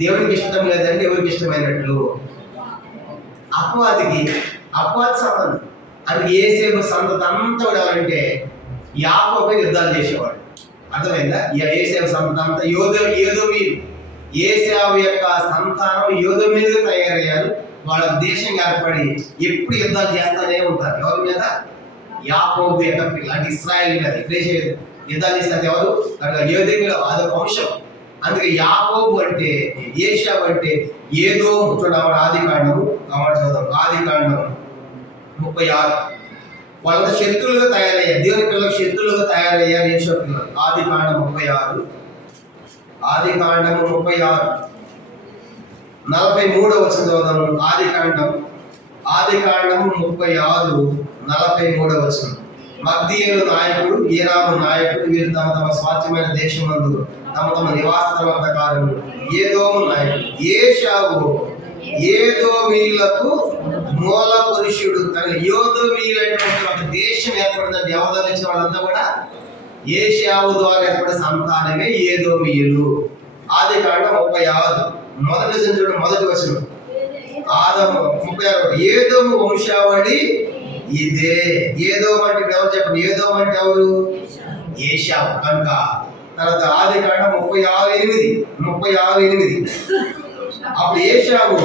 దేవుడికి ఇష్టం లేదంటే ఎవరికి ఇష్టమైనట్లు? అపవాది సంబంధం. అది యేసేపు సంతతి అంతా కూడా ఎవరంటే యాకోబు యుద్ధాలు చేసేవాడు. అర్థమైందా? యేసేపు సంతతి అంతా ఏదోమీయులు. ఏశావు యొక్క సంతానం యోధుల తయారయ్యారు. వాళ్ళ దేశం ఏర్పడి ఎప్పుడు యుద్ధాలు చేస్తానే ఉంటారు. ఎవరి మీద? యాకోబు యొక్క పిల్ల అంటే ఇశ్రాయేల్ మీద యుద్ధాలు చేస్తారు. ఎవరు? యోధుల అదొక వంశం. అందుకే యాకోబు అంటే, ఏశావు అంటే ఏదోము. చూడండి, ఆదికాండము చదువుతాం. ఆదికాండం 36. వాళ్ళంతా శత్రువులుగా తయారయ్యారు. దేవుని పిల్లలకు శత్రువులుగా తయారయ్యారు ఏశావు పిల్లలు. ఆదికాండం 36 43వ వచనం చదువుదాము. ఆదికాండము 36:43 వచనం. మగ్దీయేలు నాయకుడు, ఈరాము నాయకుడు, వీరు తమ తమ స్వాస్థ్యమైన దేశమందు తమ తమ నివాస వర్తకాలను ఏదోము నాయకుడు. ఏశావు ఏదోమీయులకు మూల పురుషుడు. కానీ ఏదోమీయులైనటువంటి ఒక దేశం ఏర్పడిందంటే ఎవరు ఇచ్చిన వాళ్ళంతా కూడా ఏశావు ద్వారా ఏర్పడిన సంతానమే ఏదోమీయులు. ఆదికాండం 36 మొదటి వచనం. ఆదము 36. ఏదోము వంశావళి ఇదే. ఏదోము అంటే ఎవరు చెప్పండి? ఏదోము అంటే ఎవరు? ఏశావు. కనుక తర్వాత ఆదికాండం 36:8. అప్పుడు ఏశావు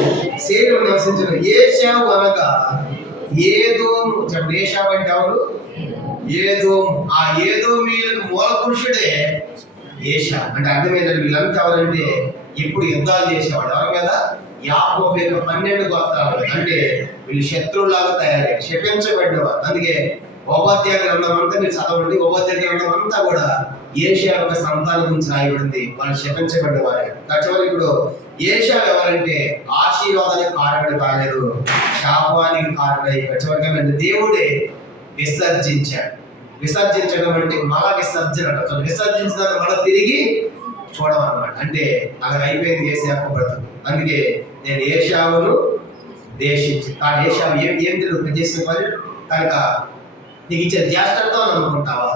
సేరును నివసించిన. ఏశావు అనగా ఏదోము. చెప్పండి, ఏశావు అంటే ఎవరు? ఏదోము. ఆ ఏదోమీయులకు మూల పురుషుడే ఏశావు. అంటే అర్థమైందండి, వీళ్ళంతా ఎవరంటే ఇప్పుడు యుద్ధాలు చేసేవాడు. ఎవరి మీద? యాకోబు యొక్క 12 గోత్రాలు. అంటే వీళ్ళు శత్రువులాగా తయారయ్యారు, శపించబడ్డవారు. అందుకే ఓబద్యా గ్రంథం అంతా మీరు చదవండి. ఓబద్యా గ్రంథం అంతా కూడా ఏషియా యొక్క సంతానం గురించి రాయబడింది. వాళ్ళు శపించబడ్డవారే. చివరి ఇప్పుడు ఏషియా ఎవరంటే ఆశీర్వాదానికి కారకుడు కాలేదు, శాపానికి కారకుడై చివరిగా దేవుడే విసర్జించాడు. విసర్జించడం అంటే మల విసర్జన. విసర్జించిన మళ్ళీ తిరిగి చూడమన్నమాట. అంటే అక్కడ అయిపోయింది ఏషియా బ్రతుకు. అందుకే నేను ఏషావును దేశించి. కానీ ఏషావు ఏం చేసిన పని కనుక నీకు ఇచ్చే జ్యేష్ఠతో అనుకుంటావా?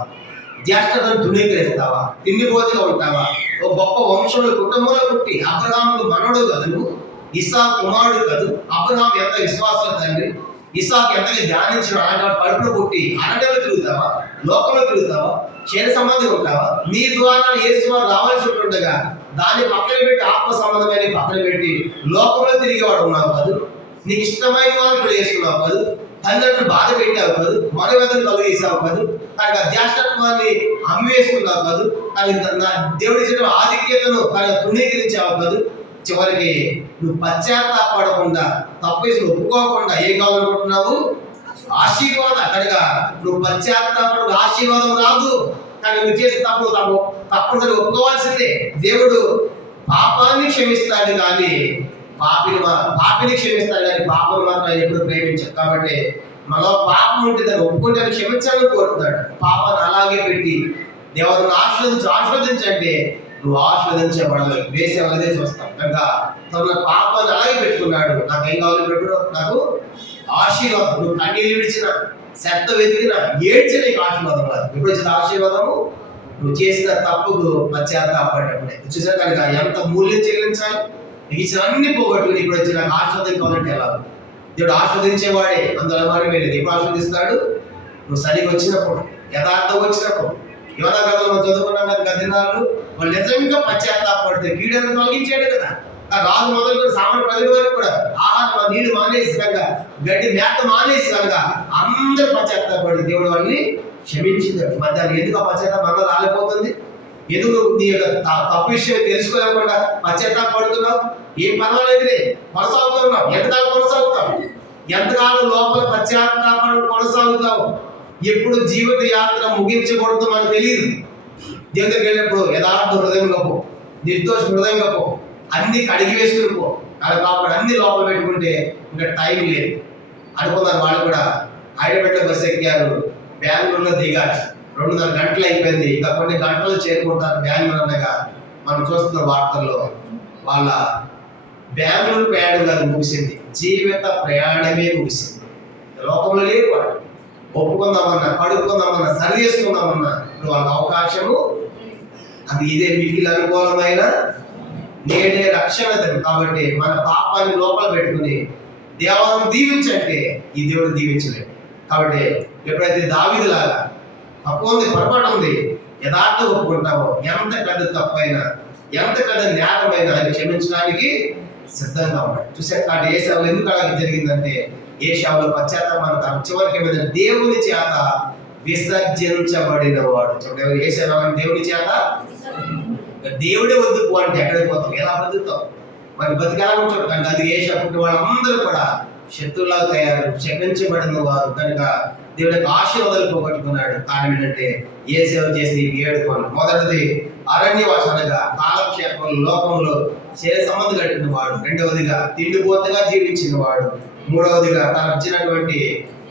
జ్యేష్ఠతను ధృవీకరిస్తావా? తిండిపోతుగా ఉంటావా? ఒక గొప్ప వంశంలో కుటుంబంలో పుట్టి అబ్రహాముకు మనవడు కదా నువ్వు. ఇస్సాకు కుమారుడు కాదు. అబ్రహాం ఎంత విశ్వాసం తండ్రి, ఇస్సాకు ఎంతగా ధ్యానించిన అలాంటి కడుపులో పుట్టి అరణ్యంలో తిరుగుతావా, లోకంలో తిరుగుతావా, క్షేణ సంబంధం ఉంటావా? నీ ద్వారా యేసు వారు రావాల్సి ఉంటుండగా దాన్ని పక్కన పెట్టి, ఆత్మ సంబంధమైన పక్కన పెట్టి లోకంలో తిరిగేవాడు ఉన్నావు కాదు. నీకు ఇష్టమైన వాళ్ళు చేసుకున్నావు కాదు, తల్లిదండ్రులు బాధ పెట్టావు కాదు, మనోవేదన కలిగేసావు కాదు, తనకి అధ్యాత్మాన్ని అమ్మివేసుకున్నావు కాదు, దేవుడి ఇచ్చిన ఆధిక్యతను తృణీకరించావు కాదు. చివరికి నువ్వు పశ్చాత్తాపడకుండా, తప్పేసి ఒప్పుకోకుండా ఏం కావాలనుకుంటున్నావు? ఆశీర్వాదం. కనుక నువ్వు పశ్చాత్తాపడు, ఆశీర్వాదం రాదు. కానీ నువ్వు చేసే తప్పనిసరి ఒప్పుకోవాల్సిందే. దేవుడు పాపాన్ని క్షమిస్తాడు కానీ పాపిని క్షమిస్తాడు కానీ పాపను మాత్రం ఆయన ఎప్పుడు ప్రేమించాడు. కాబట్టి మనలో పాపం ఉంటే దాన్ని ఒప్పుకుంటే క్షమించాలని కోరుతున్నాడు. పాపాన్ని అలాగే పెట్టి దేవుడిని ఆస్వాదించంటే నువ్వు ఆస్వాదించబడలేదు, వేసే అలాగే చూస్తాం. కనుక తన పాపాన్ని అలాగే పెట్టుకున్నాడు. నాకేం కావాలి పెట్టు, నాకు ఆశీర్వాదం. నువ్వు కన్నీళ్ళు విడిచిన, శబ్ద వెతికిన, ఏడ్చిన నీకు ఆశీర్వాదం రాదు. ఎప్పుడు వచ్చిన ఆశీర్వాదము? నువ్వు చేసిన తప్పుకు పశ్చాత్తాపడేటప్పుడే. చూసా కనుక ఎంత మూల్యం చెల్లించాలి? ఇచ్చిన అన్ని పోగొట్టుకుని ఇప్పుడు వచ్చి నాకు ఆస్వాదం కావాలంటే ఎలా? దేవుడు ఆస్వాదించేవాడే, అందులో మనం వెళ్ళేది. ఎప్పుడు ఆస్వాదిస్తాడు? నువ్వు సరిగా వచ్చినప్పుడు, యథార్థం వచ్చినప్పుడు. యువత కథలు మనం చదువుకున్నాం కదా, గదినాలు వాళ్ళు నిజంగా పశ్చాత్తాపడితే కీడను తొలగించాడు కదా. ఆ రాజు మొదలుకొని సామాన్య ప్రజల వరకు కూడా ఆహారం నీళ్లు మానేసి కనుక, గడ్డి మేత మానేసి కనుక అందరూ పశ్చాత్తాపడి దేవుడు వాళ్ళని క్షమించింది. మధ్యాహ్నం ఎందుకు ఆ పశ్చాత్తాపం మనలో రాలేకపోతుంది? ఎందుకు నీ యొక్క తప్పు విషయం తెలుసుకోలేకుండా పశ్చాత్తాపడుతున్నావు? ఏం పర్వాలేదులే, కొనసాగుతున్నావు. ఎంతకాలం కొనసాగుతావు? ఎంతకాలం లోపల పశ్చాత్తాపం కొనసాగుతావు? ఎప్పుడు జీవిత యాత్ర ముగించకూడదు మనకు తెలియదు. దేవుడి దగ్గరికి వెళ్ళినప్పుడు యథార్థ హృదయంగా పో, నిర్దోష హృదయంగా పో, అన్ని కడిగి వేసుకుని పో. కాబట్టి అన్ని లోపల పెట్టుకుంటే ఇంకా టైం లేదు అనుకున్నారు. వాళ్ళు కూడా హైదరాబాద్ బస్సు ఎక్కారు, బెంగళూరులో దిగారు. 2.5 గంటలు అయిపోయింది, ఇంకా కొన్ని గంటలు చేరుకుంటారు బెంగళూరు అనగా మనం చూస్తున్న వార్తల్లో. వాళ్ళ బెంగళూరు ప్రయాణం కాదు ముగిసింది, జీవిత ప్రయాణమే ముగిసింది. లోకంలో లేదు వాడు. ఒప్పుకుందామన్నా, కడుక్కుందామన్నా, సరి చేసుకుందామన్నా ఇప్పుడు వాళ్ళకి అవకాశము అది. ఇదే మిగిలిన అనుకూలమైన నేడే రక్షణ. కాబట్టి మన పాపాన్ని లోపల పెట్టుకుని దేవాలను దీవించంటే ఈ దేవుడు దీవించలేడు. కాబట్టి ఎప్పుడైతే దావీదులాగా తప్పు ఉంది, పొరపాటు ఉంది, యథార్థం ఒప్పుకుంటామో ఎంత పెద్ద తప్పైనా, ఎంత పెద్ద నేరమైనా ఆయన క్షమించడానికి సిద్ధంగా ఉన్నాడు. చూసారు కాబట్టి ఏ సేవలు ఎందుకు అలాగే జరిగిందంటే, ఏ సేవలో పశ్చాత్తాపం చివరికి మీద దేవుని చేత విసర్జించబడిన వాడు. ఏ సేవ దేవుని చేత, దేవుడే వద్దుకు అంటే ఎక్కడికి పోతాం, ఎలా బతుకుతాం? మరి బతికేలా ఉంటాడు. కనుక అది ఏ పుట్టిన వాళ్ళందరూ కూడా శత్రువులాగా తయారు, క్షమించబడిన వారు. కనుక దేవుడి యొక్క ఆశీర్వాదాలు పోగొట్టుకున్నాడు. కారణం ఏంటంటే ఏ సేవ చేసి 7 పనులు. మొదటిది అరణ్యవాసనగా కాలక్షేపం లోకంలో శరీర సంబంధం కట్టిన వాడు. రెండవదిగా తిండిపోతగా జీవించిన వాడు. మూడవదిగా తనకు వచ్చినటువంటి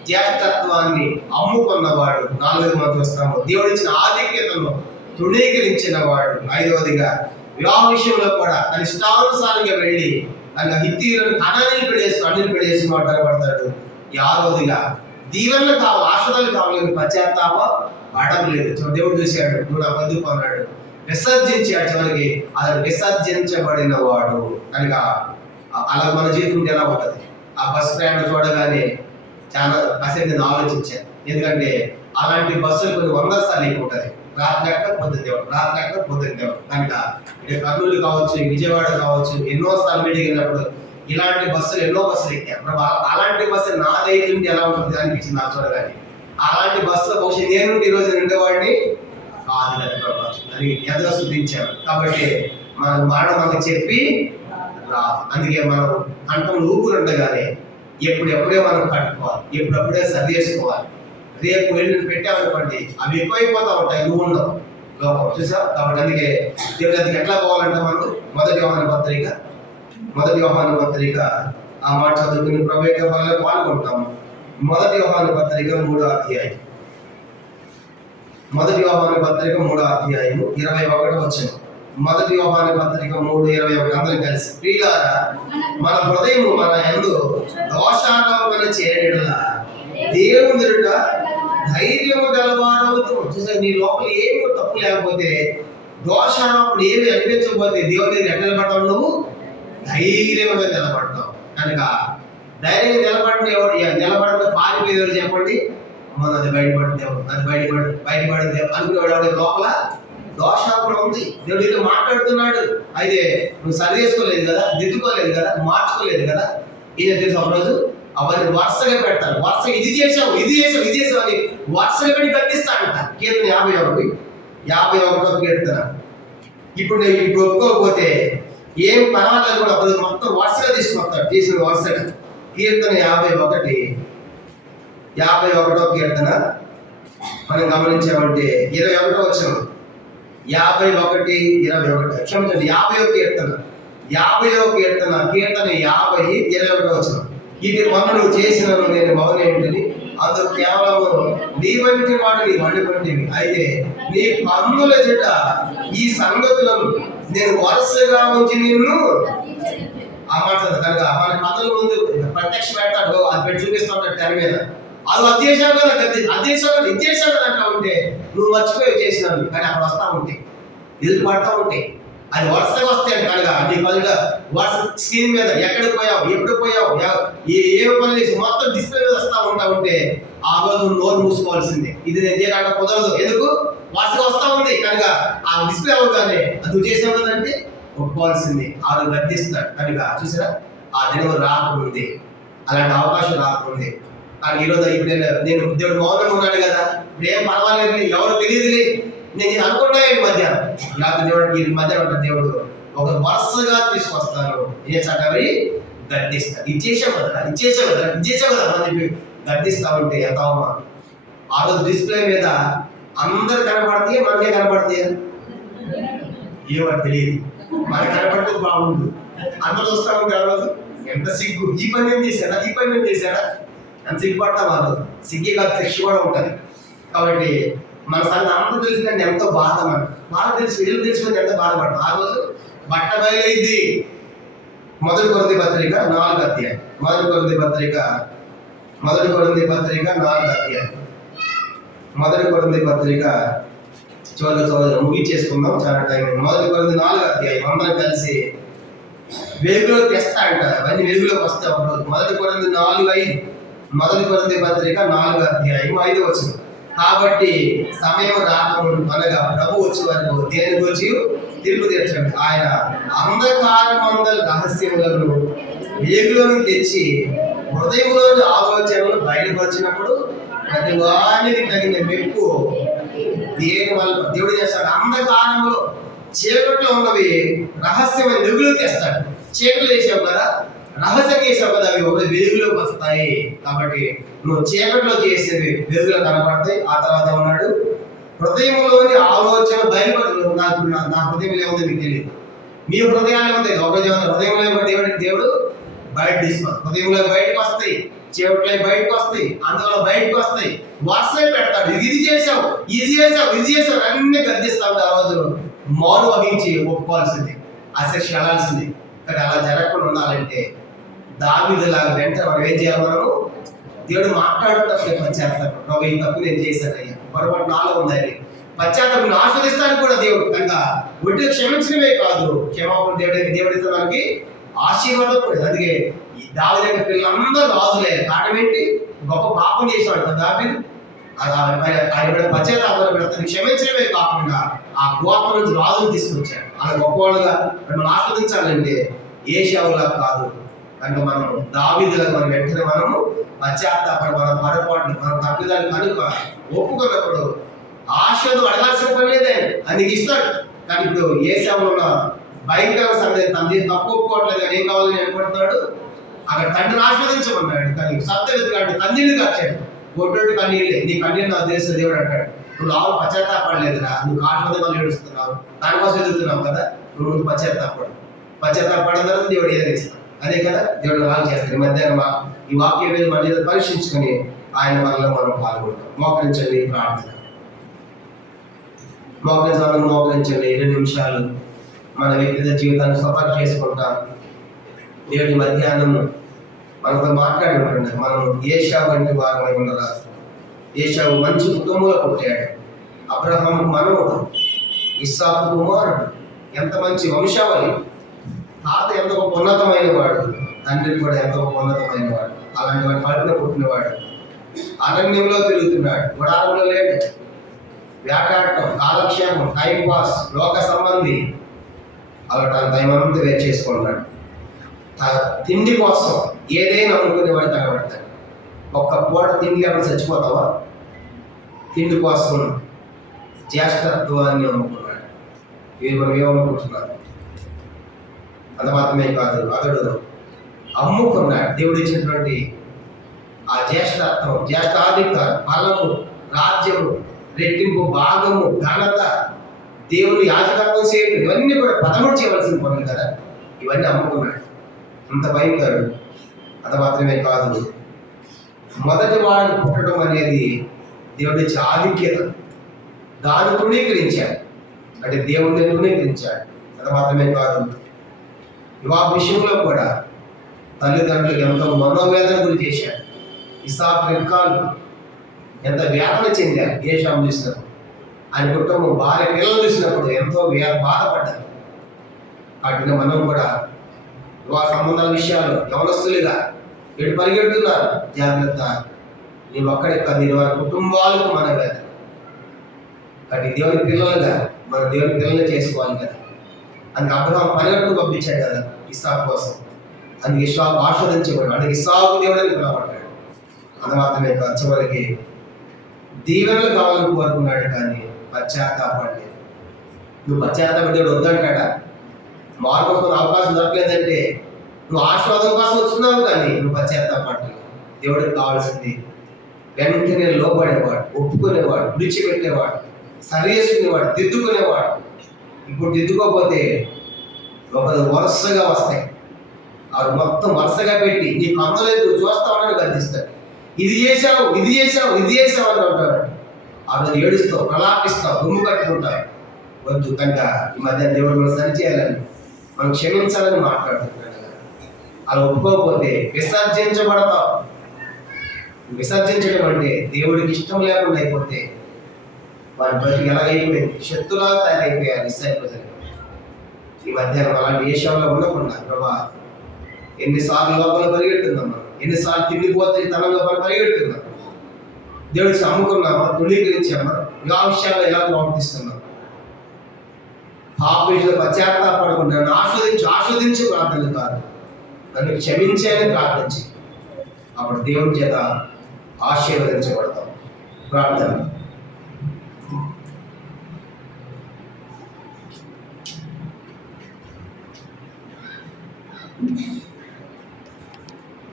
జ్యేష్ఠత్వాన్ని అమ్ముకున్నవాడు. నాలుగవది మనం చూస్తాము దేవుడు ఇచ్చిన ఆధిక్యతను తృణీకరించిన వాడు. ఐదవదిగా వివాహ విషయంలో కూడా తన ఇష్టానుసారంగా వెళ్ళి తన హిత్తీయులను కణాన్ని పెడేసి మాట్లాడబడతాడు. ఆరవదిగా దీవెనలు కావాలి, ఆశ్రదాలు కావాలి, పశ్చాత్తాప పడడం లేదు. దేవుడు చూశాడు, నువ్వు నా బతుకు అన్నాడు, విసర్జించాడు. చివరికి అతను విసర్జించబడిన వాడు. కనుక అలా మన జీవితం ఎలా ఉంటుంది? ఆ బస్ ప్రయాణం చూడగానే చాలా కాసేపు నేను ఆలోచించాను. ఎందుకంటే అలాంటి బస్సులు కొన్ని 100 సార్లు ఎక్కువ ఉంటుంది. రాత్రి ఎక్కడ పొద్దున్న దేవుడు. కనుక కర్నూలు కావచ్చు, విజయవాడ కావచ్చు, ఎన్నోసార్లు మీటింగ్ వెళ్ళినప్పుడు ఇలాంటి బస్సులు ఎన్నో బస్సులు ఎక్కాను. అలాంటి బస్సు నా దగ్గర ఎలా ఉంటుంది అనిపించింది నాకు చూడగానే. అలాంటి బస్సులో బహుశా నేను ఈరోజు రెండోవాడిని కాదు అని ఎంతగా శుద్ధించాను. కాబట్టి మనం మనకు చెప్పి రాదు. అందుకే మనం కంఠం ఊపిరి ఉండగానే ఎప్పుడెప్పుడే మనం కట్టుకోవాలి, ఎప్పుడప్పుడే సరి చేసుకోవాలి. రేపు వెళ్ళి పెట్టామనుకోండి అవి ఎక్కువైపోతూ ఉంటాయి, నువ్వు ఉండవు లోపం. చూసావు? కాబట్టి అందుకే దేవుడి దగ్గరికి ఎట్లా పోవాలంటే మనం మొదటి యోహాను పత్రిక ఆ మాట చదువుకుని ప్రభుత్వ వల్ల పాల్గొంటాము. మొదటి యోహాను పత్రిక 3వ అధ్యాయం. మొదటి యోహాను పత్రిక 3వ అధ్యాయము 21వ వచనం. మొదటి యోహాను పత్రిక 3:21 అందరం కలిసి, ప్రియులారా మన హృదయము మన యందు దోషారోపణ చేయడలా దేవుని ఎదుట ధైర్యము గలవారవుతాము. చూసా, నీ లోపల ఏమి తప్పు లేకపోతే, దోషారోపణ ఏమి అనిపించకపోతే దేవుని దగ్గర ఎట్లా నిలబడతావు? నువ్వు ధైర్యంగా నిలబడతాం. కనుక ధైర్యంగా నిలబడిన పారిపోయేది ఎవరు చెప్పండి? మన అది బయటపడతావు, అది బయటపడతావు అనుకునేవాడు ఎవరి లోపల దోషాపం ఉంది. దేవుడు ఏదో మాట్లాడుతున్నాడు, అయితే నువ్వు సరి చేసుకోలేదు కదా, దిద్దుకోలేదు కదా, మార్చుకోలేదు కదా. ఏం తెలుసు ఒకరోజు అవన్నీ వరుసగా పెడతాను. వరుసగా ఇది చేసావు అని వరుసగా పెట్టి గర్తిస్తాడంట. కీర్తన 51 కీర్తన. ఇప్పుడు ఒప్పుకోకపోతే ఏం పర్వాలేదు కూడా మొత్తం వరుసగా తీసుకొస్తాడు. చేసిన వరుసగా కీర్తన 51 కీర్తన మనం గమనించామంటే 21 వచనం. 51 క్షమించండి, 50 కీర్తన 50 వచనం. ఇది మొన్న నువ్వు చేసినాను నేను మౌనం ఏంటని, అందుకు కేవలం నీ వంటి వాడు నీ వండుకుంటేవి. అయితే నీ కన్నుల జట ఈ సంగతులను నేను వరుసగా ఉంచి నిన్ను అమ్మాడుతుంది. కనుక మన కథల ముందు ప్రత్యక్ష పెడతాడు, అది పెట్టి చూపిస్తూ ఉంటాడు తెర మీద. అది అధ్యక్షం కదా, ఇచ్చేసావు కదా అంటా ఉంటే నువ్వు మర్చిపోయి చేసినావు. కానీ అక్కడ వస్తా ఉంటాయి, ఎదురు పడతా ఉంటాయి. అది వరుసగా వస్తాయి కనుక నీ పనులు వరుస స్క్రీన్ మీద ఎక్కడికి పోయావు, ఎప్పుడు పోయావు, ఏ పనులు చేసి మొత్తం డిస్ప్లే మీద వస్తా ఉంటా ఉంటే ఆ రోజు నోరు మూసుకోవాల్సిందే. ఇది నేను చేయడానికి కుదరదు. ఎందుకు? వరుసగా వస్తా ఉంది కనుక ఆ డిస్ప్లే అవుతానే అది నువ్వు చేసావు కదంటే ఒప్పుకోవాల్సింది. ఆ రోజు గర్దిస్తాడు. కనుక చూసారా, ఆ దినం రాకముంది, అలాంటి అవకాశం రాకముంది. కానీ ఈరోజు ఇప్పుడు నేను దేవుడు మౌనంగా ఉన్నాడు కదా, ఇప్పుడు ఏం పర్వాలేదు, ఎవరు తెలియదులే నేను అనుకున్నా ఈ మధ్యాహ్నం. లేకపోతే దేవుడు ఈ మధ్యాహ్నం దేవుడు ఒక వరుసగా తీసుకొస్తాను. ఏ చక్కవి గర్దిస్తాను. ఇచ్చేసావు కదా అని చెప్పి గర్దిస్తా ఉంటే ఎంత అవమానం. ఆ రోజు డిస్ప్లే మీద అందరు కనపడితే మనకే కనపడతాయి ఏమని తెలియదు. మనకి కనపడితే బాగుండు, అందరూ చూస్తా ఉంటే ఆ రోజు ఎంత సిగ్గు. ఈ పని ఏం చేశాడా ఎంత సిగ్గుపడతాం. ఆ రోజు సిగ్గే కాదు, శిక్ష కూడా ఉంటుంది. కాబట్టి మన సంగతి అందరూ తెలిసిందంటే ఎంతో బాధ. మనకు తెలిసి వీళ్ళు తెలిసిపోతే ఎంత బాధపడతాం. ఆ రోజు బట్ట బయలైంది. 1 కొరింథీ పత్రిక 4వ అధ్యాయం. 1 కొరింథీ పత్రిక 4వ ముగించేసుకుందాం, చాలా టైం. 1 కొరింథీ 4వ అధ్యాయం అందరం కలిసి వెలుగులోకి తెస్తా అంటారు. అవన్నీ వెలుగులోకి వస్తే ఒకరోజు. 1 కొరింథీ 4:5. 1 కొరింథీ పత్రిక 4వ అధ్యాయం 5వ వచనం. కాబట్టి సమయం రాకముందు అనగా ప్రభు వచ్చే వరకు దేని గురించి తీర్పు తీర్చండి. ఆయన అంధకారమందల రహస్యములను వెలుగులోకి తెచ్చి హృదయంలోని ఆలోచనలు బయటపరిచినప్పుడు ప్రతి వానికి తగిన మెప్పు దేని వల్ల దేవుడు చేస్తాడు. అంధకారంలో చీకట్లో ఉన్నవి రహస్యమైన వెలుగులోకి తెస్తాడు. చీకట్లు వేసావు కదా, రహస్యం చేసావు కదా, అవి ఒకటి వెలుగులోకి వస్తాయి. కాబట్టి నువ్వు చీకట్లో చేసేవి వెలుగులో కనపడతాయి. ఆ తర్వాత ఉన్నాడు హృదయంలోని ఆలోచన బయలుపడి. నా హృదయంలో ఏముంది మీకు తెలియదు, మీ హృదయాలు ఉంటాయి. హృదయంలో దేవుడు బయట తీసుకోవాలి. హృదయంలో బయటకు వస్తాయి, చీకట్లో బయటకు వస్తాయి, అందులో బయటకు వస్తాయి. వరుసగా పెడతాడు. ఇది చేసావు అన్ని గర్దిస్తావు. ఆ రోజు మౌనం వహించి ఒప్పుకోవాల్సింది, ఆ శిక్ష వెళ్ళాల్సింది. కానీ అలా జరగకుండా ఉండాలంటే దావీదులాగా వెంటనే మనం ఏం చేయాలి? మనము దేవుడు మాట్లాడుతున్నప్పుడు పశ్చాత్తాపం. ప్రభు ఈ తప్పు నేను చేశానయ్యా, పొరపాటు నాలో ఉందని పశ్చాత్తాపం ఆస్వాదిస్తాను కూడా దేవుడు. కనుక ఒట్టి క్షమించడమే కాదు, క్షమాపణ దేవుడితో మనకి ఆశీర్వాదం కూడా. అందుకే ఈ దావీదు యొక్క పిల్లలందరూ రాజులే. కారణం ఏంటి? గొప్ప పాపం చేసేవాడు కదా దావీదు. ఆయన పశ్చాత్తాపం పెడతాను. క్షమించడమే కాకుండా ఆ కోపం నుంచి రాజులు తీసుకొచ్చాడు. అలా గొప్పవాళ్ళుగా మనం ఆస్వాదించాలంటే ఏషావులా కాదు. కనుక మనం దావీదులకు మనం వెంటనే మనము పశ్చాత్తాపం, మన పొరపాట్లు, మన తప్పిదాలు కనుక ఒప్పుకున్నప్పుడు ఆశను అడగాల్సిన పని లేదే, అందుకు ఇస్తాడు. కానీ ఇప్పుడు ఏషావులో ఉన్న భయంకర సంగతి తన తప్పు ఒప్పుకోవట్లేదు. కానీ ఏం కావాలని అనుకుంటున్నాడు? అక్కడ తండ్రిని ఆస్వాదించమన్నాడు. కానీ సత్య వెతుకాడు, కన్నీళ్ళు కాచాడు. కొట్టోటి కన్నీళ్ళే, నీ కన్నీళ్ళు నాకు తెలుసు దేవుడు అంటాడు. నువ్వు రావు పశ్చాత్తాపడలేదురా, నువ్వు ఆస్వాదం వల్ల ఏడుస్తున్నావు, దానికోసం ఎదుగుతున్నావు కదా, నువ్వు పశ్చాత్తాపడిన తర్వాత దేవుడు ఏదైనా ఇస్తాడు. అదే కదా దేవుడు లాగా చేస్తాడు. ఈ మధ్యాహ్నం ఈ వాక్యం మీద మన మీద పరీక్షించుకొని ఆయన వల్ల మనం పాల్గొంటాం. మోకరించండి, ప్రార్థన మోకరించండి. 2 నిమిషాలు మన వ్యక్తిగత జీవితాన్ని సఫర్ చేసుకుంటాం. దేవుడి మధ్యాహ్నం మనతో మాట్లాడి ఉంటుండే. మనం ఏషావు వంటి వారమై ఉండరాదు. ఏషావు మంచి కుటుంబంలో పుట్టాడు. అబ్రహాము మనవడు, ఇస్సాకు కుమారుడు. ఎంత మంచి వంశావళి. తాత ఎంత ఒక ఉన్నతమైన వాడు, తండ్రి కూడా ఎంత ఒక ఉన్నతమైన వాడు. అలాంటి వాడు కడుపున పుట్టినవాడు, అరణ్యంలో తిరుగుతున్నాడు, గుడారంలో లేడు. వేటాడటం, కాలక్షేమం, టైం పాస్, లోక సంబంధి అలా తన టైం అంతా వేస్ట్ చేసుకుంటాడు. తిండి కోసం ఏదైనా అమ్ముకునేవాడు తగబడతాడు. ఒక్క పూట తిండి ఎవరు చచ్చిపోతావా? తిండి కోసం జ్యేష్ఠత్వాన్ని అమ్ముకున్నాడు. ఇవి మనం ఏమనుకుంటున్నారు? అంత మాత్రమే కాదు, అతడు అమ్ముకున్నాడు దేవుడు ఇచ్చినటువంటి ఆ జ్యేష్ఠత్వం, జ్యేష్ఠాధికారం, బలము, రాజ్యము, రెట్టింపు భాగము, ఘనత, దేవుని యాజకత్వం చేయడం, ఇవన్నీ కూడా 13 చేయవలసిన పనులు కదా. ఇవన్నీ అమ్ముకున్నాడు. అంత భయంకరుడు. అంత మాత్రమే కాదు, మొదటి వాడిని పుట్టడం అనేది దేవుడి ఇచ్చే ఆధిక్యత. దాన్ని తృణీకరించాడు, అంటే దేవుడిని తృణీకరించాడు. అంత మాత్రమే కాదు, వివాహ విషయంలో కూడా తల్లిదండ్రులకు ఎంతో మనోవేదన గురి చేశాడు. ఇసాకు, రెబ్కాలు ఎంత వేదన చెందారు ఏషాము చూసినప్పుడు. ఆయన కుటుంబం భార్య పిల్లలు చూసినప్పుడు ఎంతో బాధపడ్డారు. వాటిని మనం కూడా వివాహ సంబంధాల విషయాలు యవనస్తులుగా ఎటు పరిగెడుతున్నారు, జాగ్రత్త. నీ ఒక్కడే కాదు, నీ వారి కుటుంబాలకు మన వేదన. కాబట్టి దేవుని పిల్లలుగా మన దేవుని పిల్లలు చేసుకోవాలి కదా. అందుకే అబ్రహాము పరిగెట్టుకు పంపించాడు కదా ఇస్సాకు కోసం. అందుకే ఇస్సాకు ఆశీర్వదించబడ్డాడు. అందుకే ఇస్సాకు దేవుడని పిలవబడ్డాడు. అది మాత్రమే కాదు, చివరికి దీవెనలు కావాలని కోరుకున్నాడు, కానీ పశ్చాత్తాపడలేదు. నువ్వు పశ్చాత్తాపడి దేవుడు వద్దంటాడా? మార్పు కోసం అవకాశం దొరకలేదంటే నువ్వు ఆశీర్వాదం కోసం వస్తున్నావు, కానీ నువ్వు పశ్చాత్తాపడలేదు. దేవుడికి కావాల్సింది వెంటనే లోబడేవాడు, ఒప్పుకునేవాడు, విడిచిపెట్టేవాడు, సరి చేసుకునేవాడు, దిద్దుకునేవాడు. ఇప్పుడు దిద్దుకోకపోతే ఒకరు వరుసగా వస్తాయి. వారు మొత్తం వరుసగా పెట్టి నీకు అందలేదు చూస్తామని గర్దిస్తాడు. ఇది చేసావు, ఇది చేసావు, ఇది చేసావు అని అంటాడు. ఆ రోజు ఏడుస్తావు, ప్రలాపిస్తావు, దుమ్ము కట్టుకుంటావు. వద్దు. కనుక ఈ మధ్య దేవుడు మనం సరి చేయాలని, మనం క్షమించాలని మాట్లాడుతున్నాడు కదా. అలా ఒప్పుకోకపోతే విసర్జించబడతావు. విసర్జించడం అంటే దేవుడికి ఇష్టం లేకుండా అయిపోతే వారి బతికి ఎలాగైపోయింది, శక్తులాగా తయారైపోయారు ఇస్రాయేలు. ఈ మధ్యాహ్నం అలాంటి దేశంలో ఉండకుండా ప్రభా, ఎన్నిసార్లు లోపల పరిగెడుతున్నాం మనం, ఎన్నిసార్లు తిండిపోతే తనంలో మనం పరిగెడుతున్నాం. దేవుడికి అమ్ముకున్నామా, తృణీకరించామా, ఆ విషయాల్లో ఎలా ప్రవర్తిస్తున్నాం? పాప విషయంలో పశ్చాత్తాపడకుండా నన్ను ఆస్వాదించి ప్రార్థన కాదు, నన్ను క్షమించాలని ప్రార్థించి, అప్పుడు దేవుని చేత ఆశీర్వదించబడతాం. ప్రార్థన.